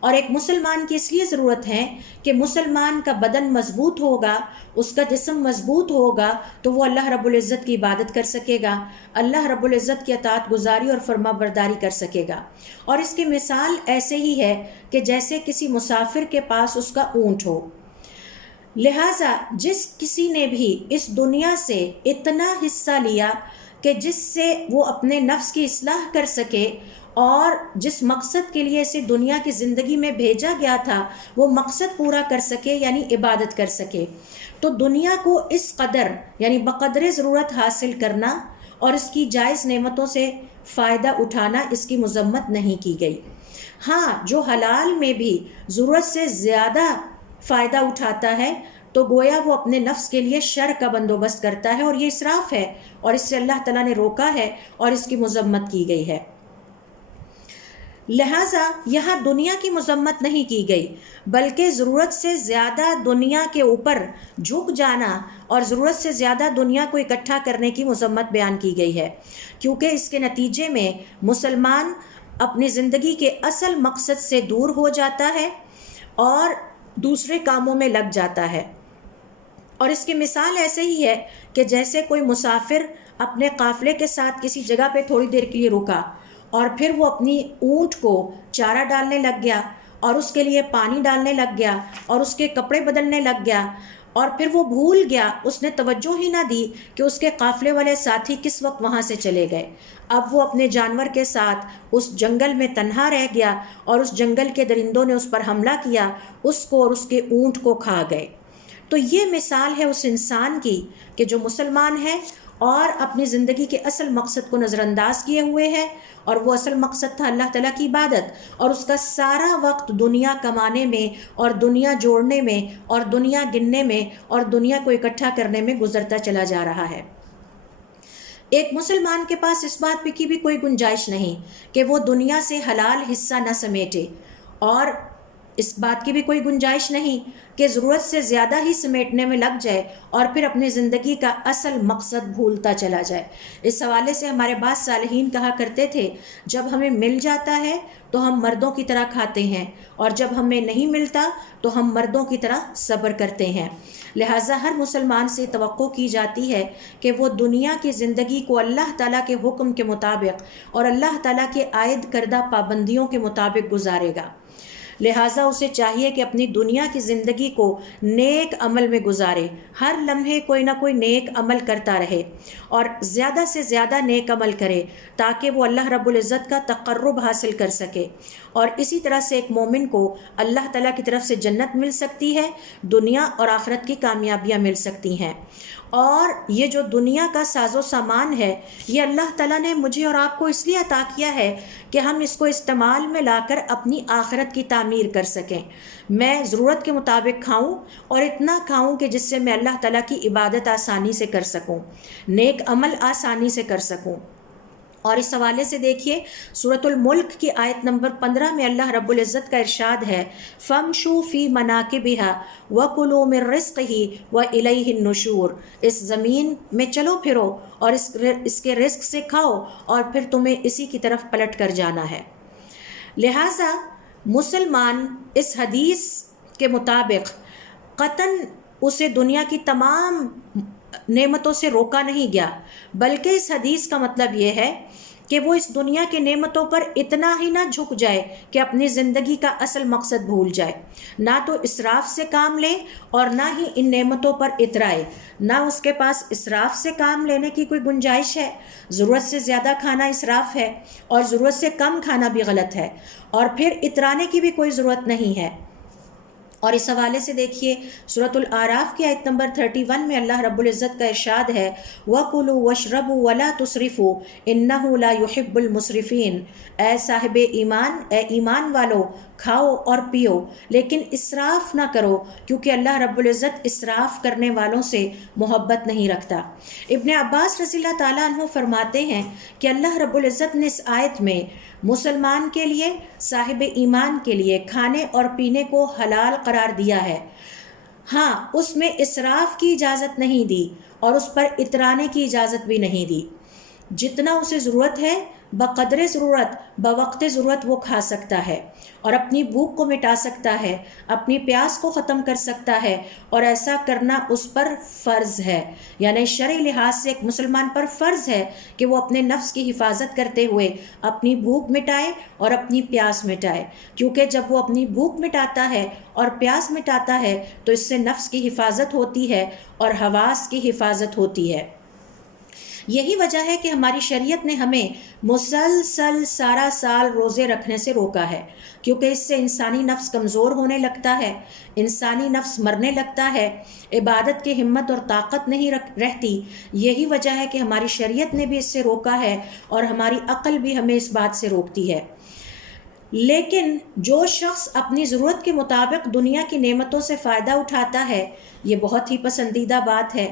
اور ایک مسلمان کی اس لیے ضرورت ہے کہ مسلمان کا بدن مضبوط ہوگا، اس کا جسم مضبوط ہوگا تو وہ اللہ رب العزت کی عبادت کر سکے گا، اللہ رب العزت کی اطاعت گزاری اور فرما برداری کر سکے گا۔ اور اس کی مثال ایسے ہی ہے کہ جیسے کسی مسافر کے پاس اس کا اونٹ ہو، لہٰذا جس کسی نے بھی اس دنیا سے اتنا حصہ لیا کہ جس سے وہ اپنے نفس کی اصلاح کر سکے اور جس مقصد کے لیے اسے دنیا کی زندگی میں بھیجا گیا تھا وہ مقصد پورا کر سکے، یعنی عبادت کر سکے، تو دنیا کو اس قدر یعنی بقدر ضرورت حاصل کرنا اور اس کی جائز نعمتوں سے فائدہ اٹھانا اس کی مذمت نہیں کی گئی۔ ہاں، جو حلال میں بھی ضرورت سے زیادہ فائدہ اٹھاتا ہے تو گویا وہ اپنے نفس کے لیے شر کا بندوبست کرتا ہے، اور یہ اسراف ہے، اور اس سے اللہ تعالیٰ نے روکا ہے اور اس کی مذمت کی گئی ہے۔ لہٰذا یہاں دنیا کی مذمت نہیں کی گئی، بلکہ ضرورت سے زیادہ دنیا کے اوپر جھک جانا اور ضرورت سے زیادہ دنیا کو اکٹھا کرنے کی مذمت بیان کی گئی ہے، کیونکہ اس کے نتیجے میں مسلمان اپنی زندگی کے اصل مقصد سے دور ہو جاتا ہے اور دوسرے کاموں میں لگ جاتا ہے۔ اور اس کی مثال ایسے ہی ہے کہ جیسے کوئی مسافر اپنے قافلے کے ساتھ کسی جگہ پہ تھوڑی دیر کے لیے رکا اور پھر وہ اپنی اونٹ کو چارہ ڈالنے لگ گیا اور اس کے لیے پانی ڈالنے لگ گیا اور اس کے کپڑے بدلنے لگ گیا، اور پھر وہ بھول گیا، اس نے توجہ ہی نہ دی کہ اس کے قافلے والے ساتھی کس وقت وہاں سے چلے گئے۔ اب وہ اپنے جانور کے ساتھ اس جنگل میں تنہا رہ گیا اور اس جنگل کے درندوں نے اس پر حملہ کیا، اس کو اور اس کے اونٹ کو کھا گئے۔ تو یہ مثال ہے اس انسان کی کہ جو مسلمان ہے اور اپنی زندگی کے اصل مقصد کو نظر انداز کیے ہوئے ہے، اور وہ اصل مقصد تھا اللہ تعالیٰ کی عبادت، اور اس کا سارا وقت دنیا کمانے میں اور دنیا جوڑنے میں اور دنیا گننے میں اور دنیا کو اکٹھا کرنے میں گزرتا چلا جا رہا ہے۔ ایک مسلمان کے پاس اس بات کی بھی کوئی گنجائش نہیں کہ وہ دنیا سے حلال حصہ نہ سمیٹے، اور اس بات کی بھی کوئی گنجائش نہیں کہ ضرورت سے زیادہ ہی سمیٹنے میں لگ جائے اور پھر اپنی زندگی کا اصل مقصد بھولتا چلا جائے۔ اس حوالے سے ہمارے بعض صالحین کہا کرتے تھے، جب ہمیں مل جاتا ہے تو ہم مردوں کی طرح کھاتے ہیں، اور جب ہمیں نہیں ملتا تو ہم مردوں کی طرح صبر کرتے ہیں۔ لہٰذا ہر مسلمان سے توقع کی جاتی ہے کہ وہ دنیا کی زندگی کو اللہ تعالیٰ کے حکم کے مطابق اور اللہ تعالیٰ کے عائد کردہ پابندیوں کے مطابق گزارے گا۔ لہٰذا اسے چاہیے کہ اپنی دنیا کی زندگی کو نیک عمل میں گزارے، ہر لمحے کوئی نہ کوئی نیک عمل کرتا رہے اور زیادہ سے زیادہ نیک عمل کرے تاکہ وہ اللہ رب العزت کا تقرب حاصل کر سکے، اور اسی طرح سے ایک مومن کو اللہ تعالیٰ کی طرف سے جنت مل سکتی ہے، دنیا اور آخرت کی کامیابیاں مل سکتی ہیں۔ اور یہ جو دنیا کا ساز و سامان ہے، یہ اللہ تعالیٰ نے مجھے اور آپ کو اس لیے عطا کیا ہے کہ ہم اس کو استعمال میں لا کر اپنی آخرت کی تعمیر کر سکیں۔ میں ضرورت کے مطابق کھاؤں اور اتنا کھاؤں کہ جس سے میں اللہ تعالیٰ کی عبادت آسانی سے کر سکوں، نیک عمل آسانی سے کر سکوں۔ اور اس حوالے سے دیکھیے سورۃ الملک کی آیت نمبر 15 میں اللہ رب العزت کا ارشاد ہے، فَامْشُوا فِي مَنَاكِبِهَا وَكُلُوا مِن رِزْقِهِ وَإِلَيْهِ النُّشُورُ، اس زمین میں چلو پھرو اور اس کے رزق سے کھاؤ اور پھر تمہیں اسی کی طرف پلٹ کر جانا ہے۔ لہٰذا مسلمان اس حدیث کے مطابق قطعاً اسے دنیا کی تمام نعمتوں سے روکا نہیں گیا، بلکہ اس حدیث کا مطلب یہ ہے کہ وہ اس دنیا کے نعمتوں پر اتنا ہی نہ جھک جائے کہ اپنی زندگی کا اصل مقصد بھول جائے، نہ تو اسراف سے کام لے اور نہ ہی ان نعمتوں پر اترائے، نہ اس کے پاس اسراف سے کام لینے کی کوئی گنجائش ہے۔ ضرورت سے زیادہ کھانا اسراف ہے اور ضرورت سے کم کھانا بھی غلط ہے، اور پھر اترانے کی بھی کوئی ضرورت نہیں ہے۔ اور اس حوالے سے دیکھیے سورۃ الاعراف کی آیت نمبر 31 میں اللہ رب العزت کا ارشاد ہے، وَكُلُوا وَاشْرَبُوا وَلَا تُسْرِفُوا إِنَّهُ لَا يُحِبُّ الْمُسْرِفِينَ، اے صاحب ایمان، اے ایمان والو، کھاؤ اور پیو لیکن اسراف نہ کرو، کیونکہ اللہ رب العزت اسراف کرنے والوں سے محبت نہیں رکھتا۔ ابن عباس رضی اللہ تعالیٰ عنہ فرماتے ہیں کہ اللہ رب العزت نے اس آیت میں مسلمان کے لیے، صاحب ایمان کے لیے کھانے اور پینے کو حلال قرار دیا ہے، ہاں اس میں اسراف کی اجازت نہیں دی اور اس پر اترانے کی اجازت بھی نہیں دی۔ جتنا اسے ضرورت ہے بقدر ضرورت بوقت ضرورت وہ کھا سکتا ہے اور اپنی بھوک کو مٹا سکتا ہے، اپنی پیاس کو ختم کر سکتا ہے، اور ایسا کرنا اس پر فرض ہے، یعنی شرعی لحاظ سے ایک مسلمان پر فرض ہے کہ وہ اپنے نفس کی حفاظت کرتے ہوئے اپنی بھوک مٹائے اور اپنی پیاس مٹائے، کیونکہ جب وہ اپنی بھوک مٹاتا ہے اور پیاس مٹاتا ہے تو اس سے نفس کی حفاظت ہوتی ہے اور حواس کی حفاظت ہوتی ہے۔ یہی وجہ ہے کہ ہماری شریعت نے ہمیں مسلسل سارا سال روزے رکھنے سے روکا ہے، کیونکہ اس سے انسانی نفس کمزور ہونے لگتا ہے، انسانی نفس مرنے لگتا ہے، عبادت کی ہمت اور طاقت نہیں رہتی۔ یہی وجہ ہے کہ ہماری شریعت نے بھی اس سے روکا ہے اور ہماری عقل بھی ہمیں اس بات سے روکتی ہے۔ لیکن جو شخص اپنی ضرورت کے مطابق دنیا کی نعمتوں سے فائدہ اٹھاتا ہے، یہ بہت ہی پسندیدہ بات ہے،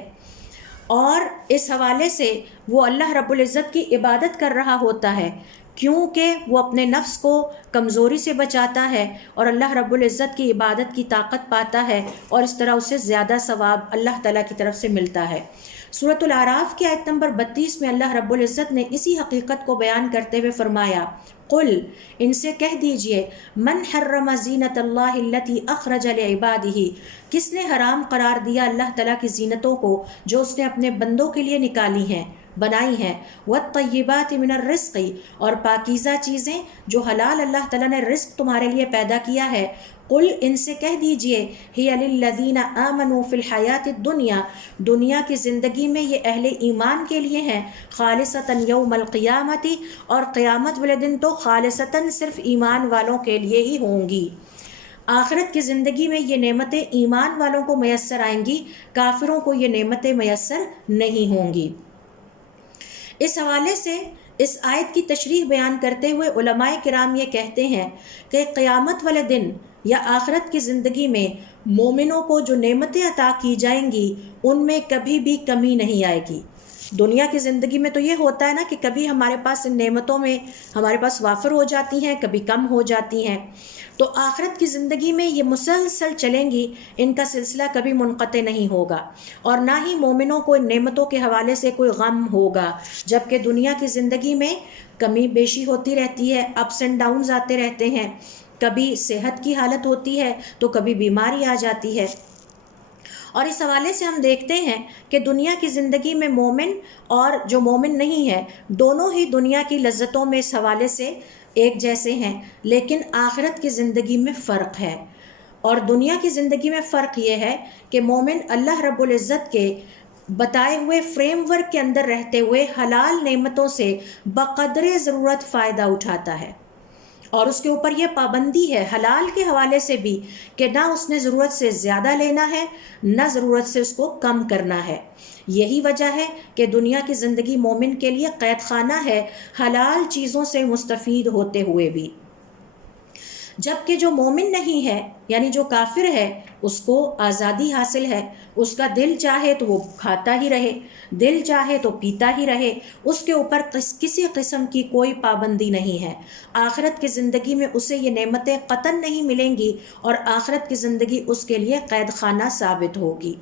اور اس حوالے سے وہ اللہ رب العزت کی عبادت کر رہا ہوتا ہے، کیونکہ وہ اپنے نفس کو کمزوری سے بچاتا ہے اور اللہ رب العزت کی عبادت کی طاقت پاتا ہے، اور اس طرح اسے زیادہ ثواب اللہ تعالیٰ کی طرف سے ملتا ہے۔ سورۃ الاعراف کی آیت نمبر 32 میں اللہ رب العزت نے اسی حقیقت کو بیان کرتے ہوئے فرمایا، قل، ان سے کہہ دیجئے، من حرم زینت اللہ التی اخرج لعبادہ، کس نے حرام قرار دیا اللہ تعالیٰ کی زینتوں کو جو اس نے اپنے بندوں کے لیے نکالی ہیں، بنائی ہیں، والطیبات من الرزق، اور پاکیزہ چیزیں جو حلال اللہ تعالیٰ نے رزق تمہارے لیے پیدا کیا ہے۔ قل، ان سے کہہ دیجئے، ہی للذین آمنوا فی الحیات الدنیا، دنیا کی زندگی میں یہ اہل ایمان کے لیے ہیں، خالصتاً یوم القیامت، اور قیامت والے دن تو خالصتاً صرف ایمان والوں کے لیے ہی ہوں گی۔ آخرت کی زندگی میں یہ نعمتیں ایمان والوں کو میسر آئیں گی، کافروں کو یہ نعمتیں میسر نہیں ہوں گی۔ اس حوالے سے اس آیت کی تشریح بیان کرتے ہوئے علماء کرام یہ کہتے ہیں کہ قیامت والے دن یا آخرت کی زندگی میں مومنوں کو جو نعمتیں عطا کی جائیں گی ان میں کبھی بھی کمی نہیں آئے گی۔ دنیا کی زندگی میں تو یہ ہوتا ہے نا کہ کبھی ہمارے پاس ان نعمتوں میں ہمارے پاس وافر ہو جاتی ہیں، کبھی کم ہو جاتی ہیں، تو آخرت کی زندگی میں یہ مسلسل چلیں گی، ان کا سلسلہ کبھی منقطع نہیں ہوگا، اور نہ ہی مومنوں کو ان نعمتوں کے حوالے سے کوئی غم ہوگا، جبکہ دنیا کی زندگی میں کمی بیشی ہوتی رہتی ہے، اپس اینڈ ڈاؤنز آتے رہتے ہیں، کبھی صحت کی حالت ہوتی ہے تو کبھی بیماری آ جاتی ہے۔ اور اس حوالے سے ہم دیکھتے ہیں کہ دنیا کی زندگی میں مومن اور جو مومن نہیں ہے دونوں ہی دنیا کی لذتوں میں اس حوالے سے ایک جیسے ہیں، لیکن آخرت کی زندگی میں فرق ہے۔ اور دنیا کی زندگی میں فرق یہ ہے کہ مومن اللہ رب العزت کے بتائے ہوئے فریم ورک کے اندر رہتے ہوئے حلال نعمتوں سے بقدر ضرورت فائدہ اٹھاتا ہے، اور اس کے اوپر یہ پابندی ہے حلال کے حوالے سے بھی کہ نہ اس نے ضرورت سے زیادہ لینا ہے، نہ ضرورت سے اس کو کم کرنا ہے۔ یہی وجہ ہے کہ دنیا کی زندگی مومن کے لیے قید خانہ ہے، حلال چیزوں سے مستفید ہوتے ہوئے بھی، جبکہ جو مومن نہیں ہے یعنی جو کافر ہے اس کو آزادی حاصل ہے، اس کا دل چاہے تو وہ کھاتا ہی رہے، دل چاہے تو پیتا ہی رہے، اس کے اوپر کسی قسم کی کوئی پابندی نہیں ہے۔ آخرت کی زندگی میں اسے یہ نعمتیں قطعاً نہیں ملیں گی، اور آخرت کی زندگی اس کے لیے قید خانہ ثابت ہوگی۔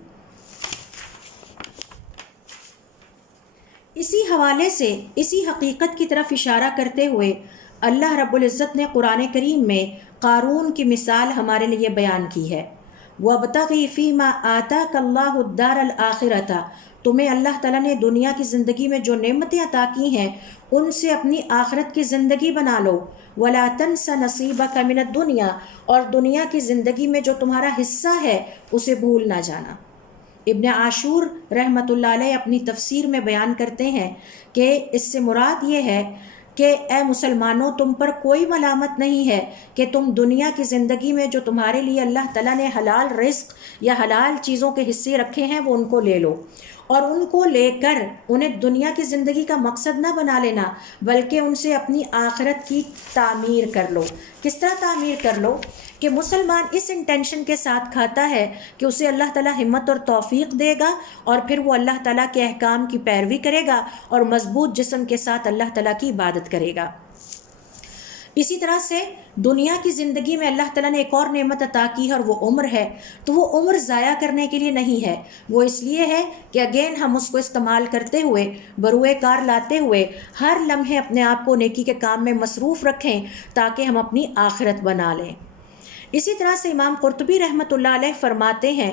اسی حوالے سے اسی حقیقت کی طرف اشارہ کرتے ہوئے اللہ رب العزت نے قرآن کریم میں قارون کی مثال ہمارے لیے بیان کی ہے۔ وَابْتَغِ فِي مَا آتَاكَ اللَّهُ الدَّارَ الْآخِرَةَ، تمہیں اللہ تعالیٰ نے دنیا کی زندگی میں جو نعمتیں عطا کی ہیں ان سے اپنی آخرت کی زندگی بنا لو۔ وَلَا تَنْسَ نَصِيبَكَ مِنَ الدُّنْيَا، اور دنیا کی زندگی میں جو تمہارا حصہ ہے اسے بھول نہ جانا۔ ابن عاشور رحمۃ اللہ علیہ اپنی تفسیر میں بیان کرتے ہیں کہ اس سے مراد یہ ہے کہ اے مسلمانوں، تم پر کوئی ملامت نہیں ہے کہ تم دنیا کی زندگی میں جو تمہارے لیے اللہ تعالیٰ نے حلال رزق یا حلال چیزوں کے حصے رکھے ہیں وہ ان کو لے لو، اور ان کو لے کر انہیں دنیا کی زندگی کا مقصد نہ بنا لینا، بلکہ ان سے اپنی آخرت کی تعمیر کر لو۔ کس طرح تعمیر کر لو؟ کہ مسلمان اس انٹینشن کے ساتھ کھاتا ہے کہ اسے اللہ تعالیٰ ہمت اور توفیق دے گا، اور پھر وہ اللہ تعالیٰ کے احکام کی پیروی کرے گا اور مضبوط جسم کے ساتھ اللہ تعالیٰ کی عبادت کرے گا۔ اسی طرح سے دنیا کی زندگی میں اللہ تعالیٰ نے ایک اور نعمت عطا کی ہے، اور وہ عمر ہے، تو وہ عمر ضائع کرنے کے لیے نہیں ہے، وہ اس لیے ہے کہ اگین ہم اس کو استعمال کرتے ہوئے بروئے کار لاتے ہوئے ہر لمحے اپنے آپ کو نیکی کے کام میں مصروف رکھیں تاکہ ہم اپنی آخرت بنا لیں۔ اسی طرح سے امام قرطبی رحمۃ اللہ علیہ فرماتے ہیں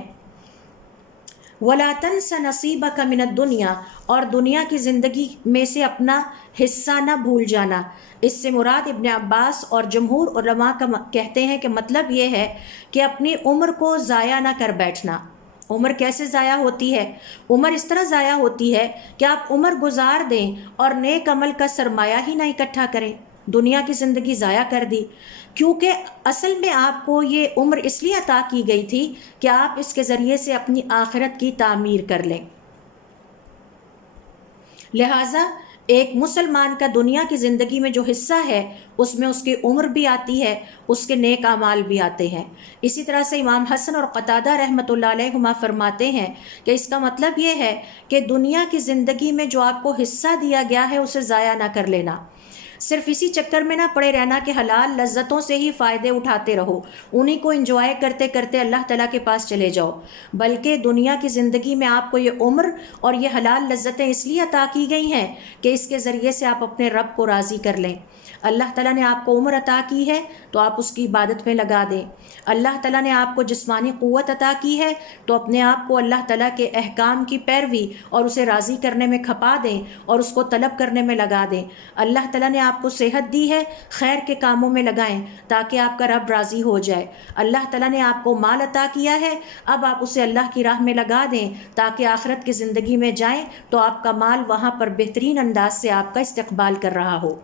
وَلَا تَنْسَ نَصِيبَكَ مِنَ الدُّنْيَا، اور دنیا کی زندگی میں سے اپنا حصہ نہ بھول جانا۔ اس سے مراد ابن عباس اور جمہور علماء کا کہتے ہیں کہ مطلب یہ ہے کہ اپنی عمر کو ضائع نہ کر بیٹھنا، عمر کیسے ضائع ہوتی ہے؟ عمر اس طرح ضائع ہوتی ہے کہ آپ عمر گزار دیں اور نیک عمل کا سرمایہ ہی نہ اکٹھا کریں، دنیا کی زندگی ضائع کر دی، کیونکہ اصل میں آپ کو یہ عمر اس لیے عطا کی گئی تھی کہ آپ اس کے ذریعے سے اپنی آخرت کی تعمیر کر لیں۔ لہٰذا ایک مسلمان کا دنیا کی زندگی میں جو حصہ ہے اس میں اس کی عمر بھی آتی ہے، اس کے نیک اعمال بھی آتے ہیں۔ اسی طرح سے امام حسن اور قتادہ رحمۃ اللہ علیہما فرماتے ہیں کہ اس کا مطلب یہ ہے کہ دنیا کی زندگی میں جو آپ کو حصہ دیا گیا ہے اسے ضائع نہ کر لینا، صرف اسی چکر میں نہ پڑے رہنا کہ حلال لذتوں سے ہی فائدے اٹھاتے رہو، انہی کو انجوائے کرتے کرتے اللہ تعالیٰ کے پاس چلے جاؤ، بلکہ دنیا کی زندگی میں آپ کو یہ عمر اور یہ حلال لذتیں اس لیے عطا کی گئی ہیں کہ اس کے ذریعے سے آپ اپنے رب کو راضی کر لیں۔ اللہ تعالیٰ نے آپ کو عمر عطا کی ہے تو آپ اس کی عبادت میں لگا دیں۔ اللہ تعالیٰ نے آپ کو جسمانی قوت عطا کی ہے تو اپنے آپ کو اللہ تعالیٰ کے احکام کی پیروی اور اسے راضی کرنے میں کھپا دیں اور اس کو طلب کرنے میں لگا دیں۔ اللہ تعالیٰ نے آپ کو صحت دی ہے، خیر کے کاموں میں لگائیں تاکہ آپ کا رب راضی ہو جائے۔ اللہ تعالیٰ نے آپ کو مال عطا کیا ہے، اب آپ اسے اللہ کی راہ میں لگا دیں تاکہ آخرت کی زندگی میں جائیں تو آپ کا مال وہاں پر بہترین انداز سے آپ کا استقبال کر رہا ہو۔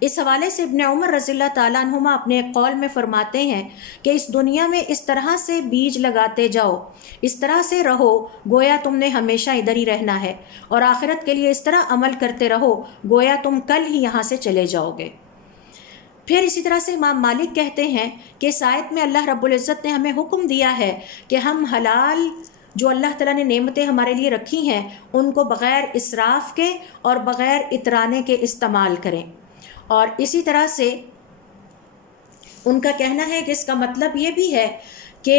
اس حوالے سے ابن عمر رضی اللہ تعالیٰ عنہما اپنے ایک قول میں فرماتے ہیں کہ اس دنیا میں اس طرح سے بیج لگاتے جاؤ، اس طرح سے رہو گویا تم نے ہمیشہ ادھر ہی رہنا ہے، اور آخرت کے لیے اس طرح عمل کرتے رہو گویا تم کل ہی یہاں سے چلے جاؤ گے۔ پھر اسی طرح سے امام مالک کہتے ہیں کہ اس آیت میں اللہ رب العزت نے ہمیں حکم دیا ہے کہ ہم حلال جو اللہ تعالیٰ نے نعمتیں ہمارے لیے رکھی ہیں ان کو بغیر اسراف کے اور بغیر اترانے کے استعمال کریں، اور اسی طرح سے ان کا کہنا ہے کہ اس کا مطلب یہ بھی ہے کہ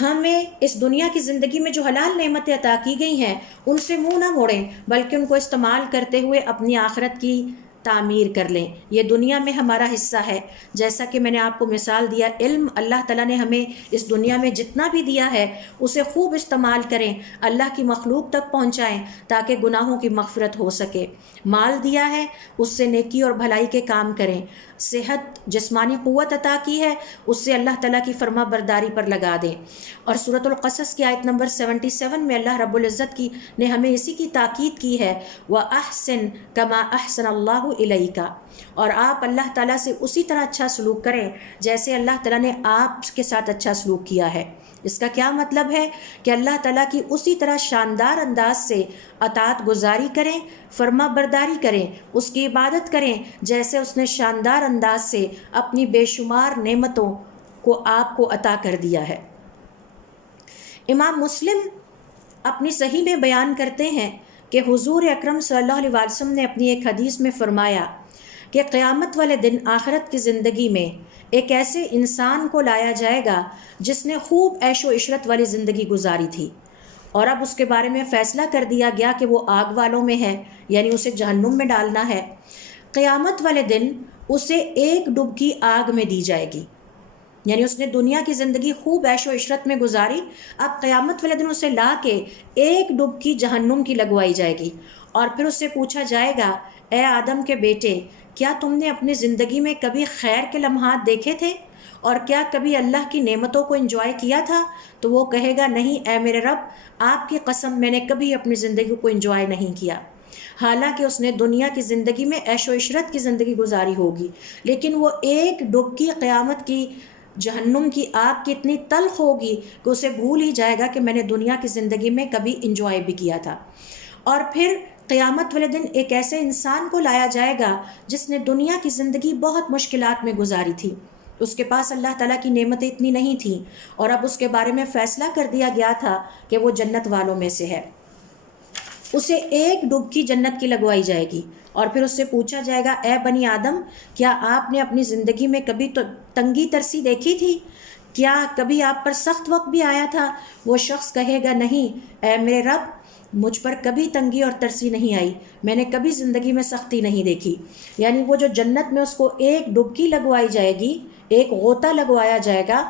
ہمیں اس دنیا کی زندگی میں جو حلال نعمتیں عطا کی گئی ہیں ان سے منہ نہ موڑیں، بلکہ ان کو استعمال کرتے ہوئے اپنی آخرت کی تعمیر کر لیں۔ یہ دنیا میں ہمارا حصہ ہے، جیسا کہ میں نے آپ کو مثال دیا، علم اللہ تعالیٰ نے ہمیں اس دنیا میں جتنا بھی دیا ہے اسے خوب استعمال کریں، اللہ کی مخلوق تک پہنچائیں تاکہ گناہوں کی مغفرت ہو سکے۔ مال دیا ہے اس سے نیکی اور بھلائی کے کام کریں، صحت جسمانی قوت عطا کی ہے اس سے اللہ تعالیٰ کی فرما برداری پر لگا دیں۔ اور سورۃ القصص کی آیت نمبر 77 میں اللہ رب العزت نے ہمیں اسی کی تاکید کی ہے، وَأَحْسِن كَمَا أَحْسَنَ اللَّهُ إِلَيْكَ، اور آپ اللہ تعالیٰ سے اسی طرح اچھا سلوک کریں جیسے اللہ تعالیٰ نے آپ کے ساتھ اچھا سلوک کیا ہے۔ اس کا کیا مطلب ہے کہ اللہ تعالیٰ کی اسی طرح شاندار انداز سے اطاعت گزاری کریں، فرما برداری کریں، اس کی عبادت کریں جیسے اس نے شاندار انداز سے اپنی بے شمار نعمتوں کو آپ کو عطا کر دیا ہے۔ امام مسلم اپنی صحیح میں بیان کرتے ہیں کہ حضور اکرم صلی اللہ علیہ وسلم نے اپنی ایک حدیث میں فرمایا کہ قیامت والے دن آخرت کی زندگی میں ایک ایسے انسان کو لایا جائے گا جس نے خوب عیش و عشرت والی زندگی گزاری تھی، اور اب اس کے بارے میں فیصلہ کر دیا گیا کہ وہ آگ والوں میں ہے، یعنی اسے جہنم میں ڈالنا ہے۔ قیامت والے دن اسے ایک ڈبکی آگ میں دی جائے گی، یعنی اس نے دنیا کی زندگی خوب عیش و عشرت میں گزاری، اب قیامت والے دن اسے لا کے ایک ڈبکی جہنم کی لگوائی جائے گی، اور پھر اس سے پوچھا جائے گا، اے آدم کے بیٹے، کیا تم نے اپنی زندگی میں کبھی خیر کے لمحات دیکھے تھے، اور کیا کبھی اللہ کی نعمتوں کو انجوائے کیا تھا؟ تو وہ کہے گا، نہیں اے میرے رب، آپ کی قسم میں نے کبھی اپنی زندگی کو انجوائے نہیں کیا۔ حالانکہ اس نے دنیا کی زندگی میں عیش و عشرت کی زندگی گزاری ہوگی، لیکن وہ ایک ڈبکی قیامت کی جہنم کی آگ کی اتنی تلخ ہوگی کہ اسے بھول ہی جائے گا کہ میں نے دنیا کی زندگی میں کبھی انجوائے بھی کیا تھا۔ اور پھر قیامت والے دن ایک ایسے انسان کو لایا جائے گا جس نے دنیا کی زندگی بہت مشکلات میں گزاری تھی، اس کے پاس اللہ تعالیٰ کی نعمتیں اتنی نہیں تھیں، اور اب اس کے بارے میں فیصلہ کر دیا گیا تھا کہ وہ جنت والوں میں سے ہے۔ اسے ایک ڈبکی جنت کی لگوائی جائے گی، اور پھر اس سے پوچھا جائے گا، اے بنی آدم، کیا آپ نے اپنی زندگی میں کبھی تنگی ترسی دیکھی تھی؟ کیا کبھی آپ پر سخت وقت بھی آیا تھا؟ وہ شخص کہے گا، نہیں اے میرے رب، مجھ پر کبھی تنگی اور ترسی نہیں آئی، میں نے کبھی زندگی میں سختی نہیں دیکھی۔ یعنی وہ جو جنت میں اس کو ایک ڈبکی لگوائی جائے گی، ایک غوطہ لگوایا جائے گا،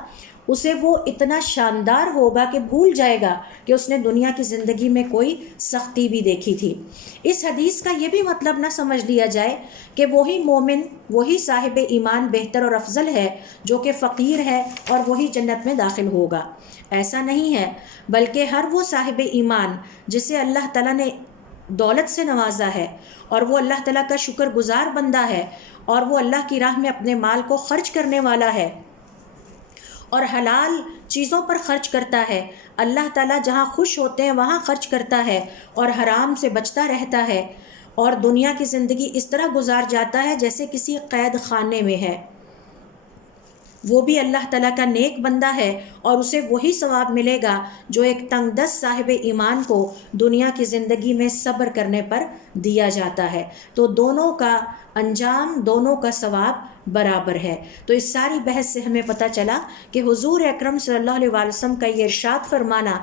اسے وہ اتنا شاندار ہوگا کہ بھول جائے گا کہ اس نے دنیا کی زندگی میں کوئی سختی بھی دیکھی تھی۔ اس حدیث کا یہ بھی مطلب نہ سمجھ لیا جائے کہ وہی مومن، وہی صاحب ایمان بہتر اور افضل ہے جو کہ فقیر ہے اور وہی جنت میں داخل ہوگا۔ ایسا نہیں ہے، بلکہ ہر وہ صاحب ایمان جسے اللہ تعالیٰ نے دولت سے نوازا ہے اور وہ اللہ تعالیٰ کا شکر گزار بندہ ہے اور وہ اللہ کی راہ میں اپنے مال کو خرچ کرنے والا ہے اور حلال چیزوں پر خرچ کرتا ہے، اللہ تعالیٰ جہاں خوش ہوتے ہیں وہاں خرچ کرتا ہے اور حرام سے بچتا رہتا ہے اور دنیا کی زندگی اس طرح گزار جاتا ہے جیسے کسی قید خانے میں ہے، وہ بھی اللہ تعالیٰ کا نیک بندہ ہے اور اسے وہی ثواب ملے گا جو ایک تنگ دست صاحب ایمان کو دنیا کی زندگی میں صبر کرنے پر دیا جاتا ہے۔ تو دونوں کا انجام، دونوں کا ثواب برابر ہے۔ تو اس ساری بحث سے ہمیں پتہ چلا کہ حضور اکرم صلی اللہ علیہ وسلم کا یہ ارشاد فرمانا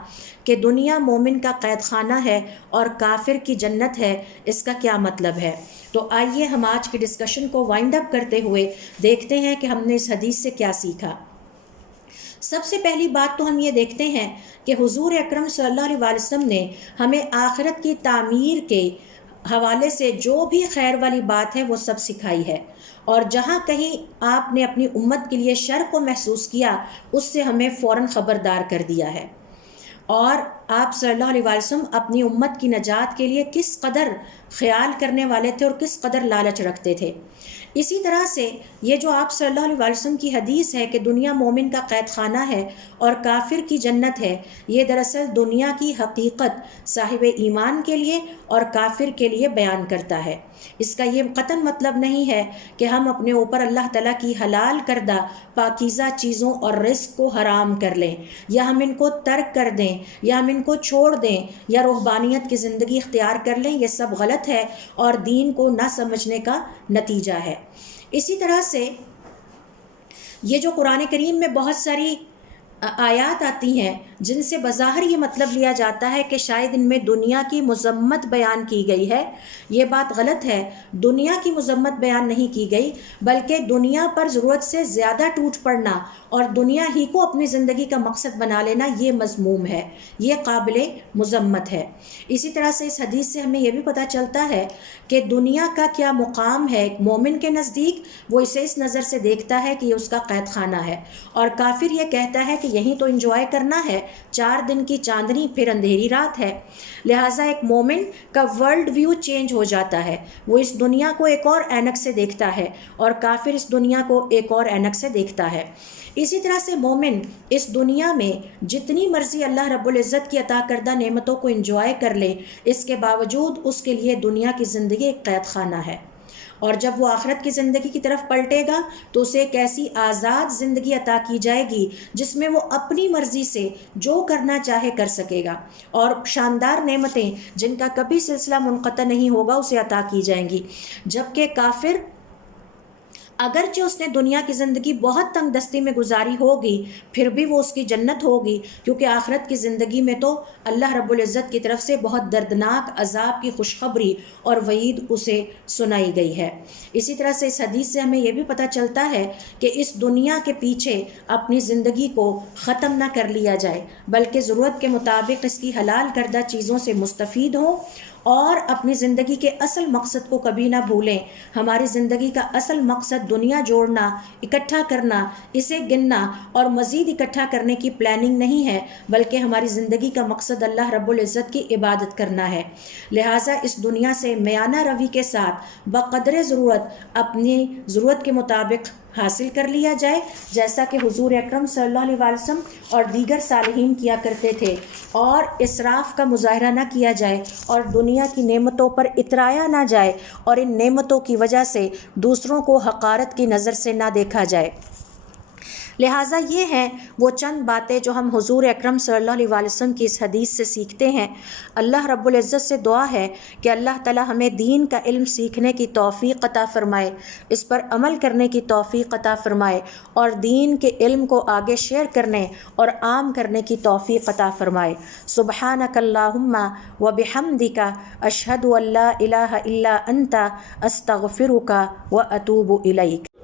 کہ دنیا مومن کا قید خانہ ہے اور کافر کی جنت ہے، اس کا کیا مطلب ہے؟ تو آئیے ہم آج کی ڈسکشن کو وائنڈ اپ کرتے ہوئے دیکھتے ہیں کہ ہم نے اس حدیث سے کیا سیکھا۔ سب سے پہلی بات تو ہم یہ دیکھتے ہیں کہ حضور اکرم صلی اللہ علیہ وسلم نے ہمیں آخرت کی تعمیر کے حوالے سے جو بھی خیر والی بات ہے وہ سب سکھائی ہے، اور جہاں کہیں آپ نے اپنی امت کے لیے شر کو محسوس کیا اس سے ہمیں فوراً خبردار کر دیا ہے، اور آپ صلی اللہ علیہ وسلم اپنی امت کی نجات کے لیے کس قدر خیال کرنے والے تھے اور کس قدر لالچ رکھتے تھے۔ اسی طرح سے یہ جو آپ صلی اللہ علیہ وسلم کی حدیث ہے کہ دنیا مومن کا قید خانہ ہے اور کافر کی جنت ہے، یہ دراصل دنیا کی حقیقت صاحب ایمان کے لیے اور کافر کے لیے بیان کرتا ہے۔ اس کا یہ قطعاً مطلب نہیں ہے کہ ہم اپنے اوپر اللہ تعالیٰ کی حلال کردہ پاکیزہ چیزوں اور رزق کو حرام کر لیں، یا ہم ان کو ترک کر دیں، یا ہم ان کو چھوڑ دیں، یا رہبانیت کی زندگی اختیار کر لیں۔ یہ سب غلط ہے اور دین کو نہ سمجھنے کا نتیجہ ہے۔ اسی طرح سے یہ جو قرآن کریم میں بہت ساری آیات آتی ہیں جن سے بظاہر یہ مطلب لیا جاتا ہے کہ شاید ان میں دنیا کی مذمت بیان کی گئی ہے، یہ بات غلط ہے۔ دنیا کی مذمت بیان نہیں کی گئی، بلکہ دنیا پر ضرورت سے زیادہ ٹوٹ پڑنا اور دنیا ہی کو اپنی زندگی کا مقصد بنا لینا یہ مذموم ہے، یہ قابل مذمت ہے۔ اسی طرح سے اس حدیث سے ہمیں یہ بھی پتہ چلتا ہے کہ دنیا کا کیا مقام ہے ایک مومن کے نزدیک، وہ اسے اس نظر سے دیکھتا ہے کہ یہ اس کا قید خانہ ہے، اور کافر یہ کہتا ہے کہ یہیں تو انجوائے کرنا ہے، 4 دن کی چاندنی پھر اندھیری رات ہے۔ لہٰذا ایک مومن کا ورلڈ ویو چینج ہو جاتا ہے، وہ اس دنیا کو ایک اور اینک سے دیکھتا ہے اور کافر اس دنیا کو ایک اور اینک سے دیکھتا ہے۔ اسی طرح سے مومن اس دنیا میں جتنی مرضی اللہ رب العزت کی عطا کردہ نعمتوں کو انجوائے کر لے، اس کے باوجود اس کے لیے دنیا کی زندگی ایک قید خانہ ہے، اور جب وہ آخرت کی زندگی کی طرف پلٹے گا تو اسے ایک ایسی آزاد زندگی عطا کی جائے گی جس میں وہ اپنی مرضی سے جو کرنا چاہے کر سکے گا، اور شاندار نعمتیں جن کا کبھی سلسلہ منقطع نہیں ہوگا اسے عطا کی جائیں گی۔ جبکہ کافر اگرچہ اس نے دنیا کی زندگی بہت تنگ دستی میں گزاری ہوگی، پھر بھی وہ اس کی جنت ہوگی، کیونکہ آخرت کی زندگی میں تو اللہ رب العزت کی طرف سے بہت دردناک عذاب کی خوشخبری اور وعید اسے سنائی گئی ہے۔ اسی طرح سے اس حدیث سے ہمیں یہ بھی پتہ چلتا ہے کہ اس دنیا کے پیچھے اپنی زندگی کو ختم نہ کر لیا جائے، بلکہ ضرورت کے مطابق اس کی حلال کردہ چیزوں سے مستفید ہوں اور اپنی زندگی کے اصل مقصد کو کبھی نہ بھولیں۔ ہماری زندگی کا اصل مقصد دنیا جوڑنا، اکٹھا کرنا، اسے گننا اور مزید اکٹھا کرنے کی پلاننگ نہیں ہے، بلکہ ہماری زندگی کا مقصد اللہ رب العزت کی عبادت کرنا ہے۔ لہٰذا اس دنیا سے میانہ روی کے ساتھ بقدر ضرورت اپنی ضرورت کے مطابق حاصل کر لیا جائے، جیسا کہ حضور اکرم صلی اللہ علیہ وسلم اور دیگر صالحین کیا کرتے تھے، اور اسراف کا مظاہرہ نہ کیا جائے اور دنیا کی نعمتوں پر اترایا نہ جائے، اور ان نعمتوں کی وجہ سے دوسروں کو حقارت کی نظر سے نہ دیکھا جائے۔ لہٰذا یہ ہیں وہ چند باتیں جو ہم حضور اکرم صلی اللہ علیہ وسلم کی اس حدیث سے سیکھتے ہیں۔ اللہ رب العزت سے دعا ہے کہ اللہ تعالی ہمیں دین کا علم سیکھنے کی توفیق عطا فرمائے، اس پر عمل کرنے کی توفیق عطا فرمائے، اور دین کے علم کو آگے شیئر کرنے اور عام کرنے کی توفیق عطا فرمائے۔ سبحانک اللہم و بحمدک، اشہد ان لا الہ الا انت، استغفرک و اتوب الیک۔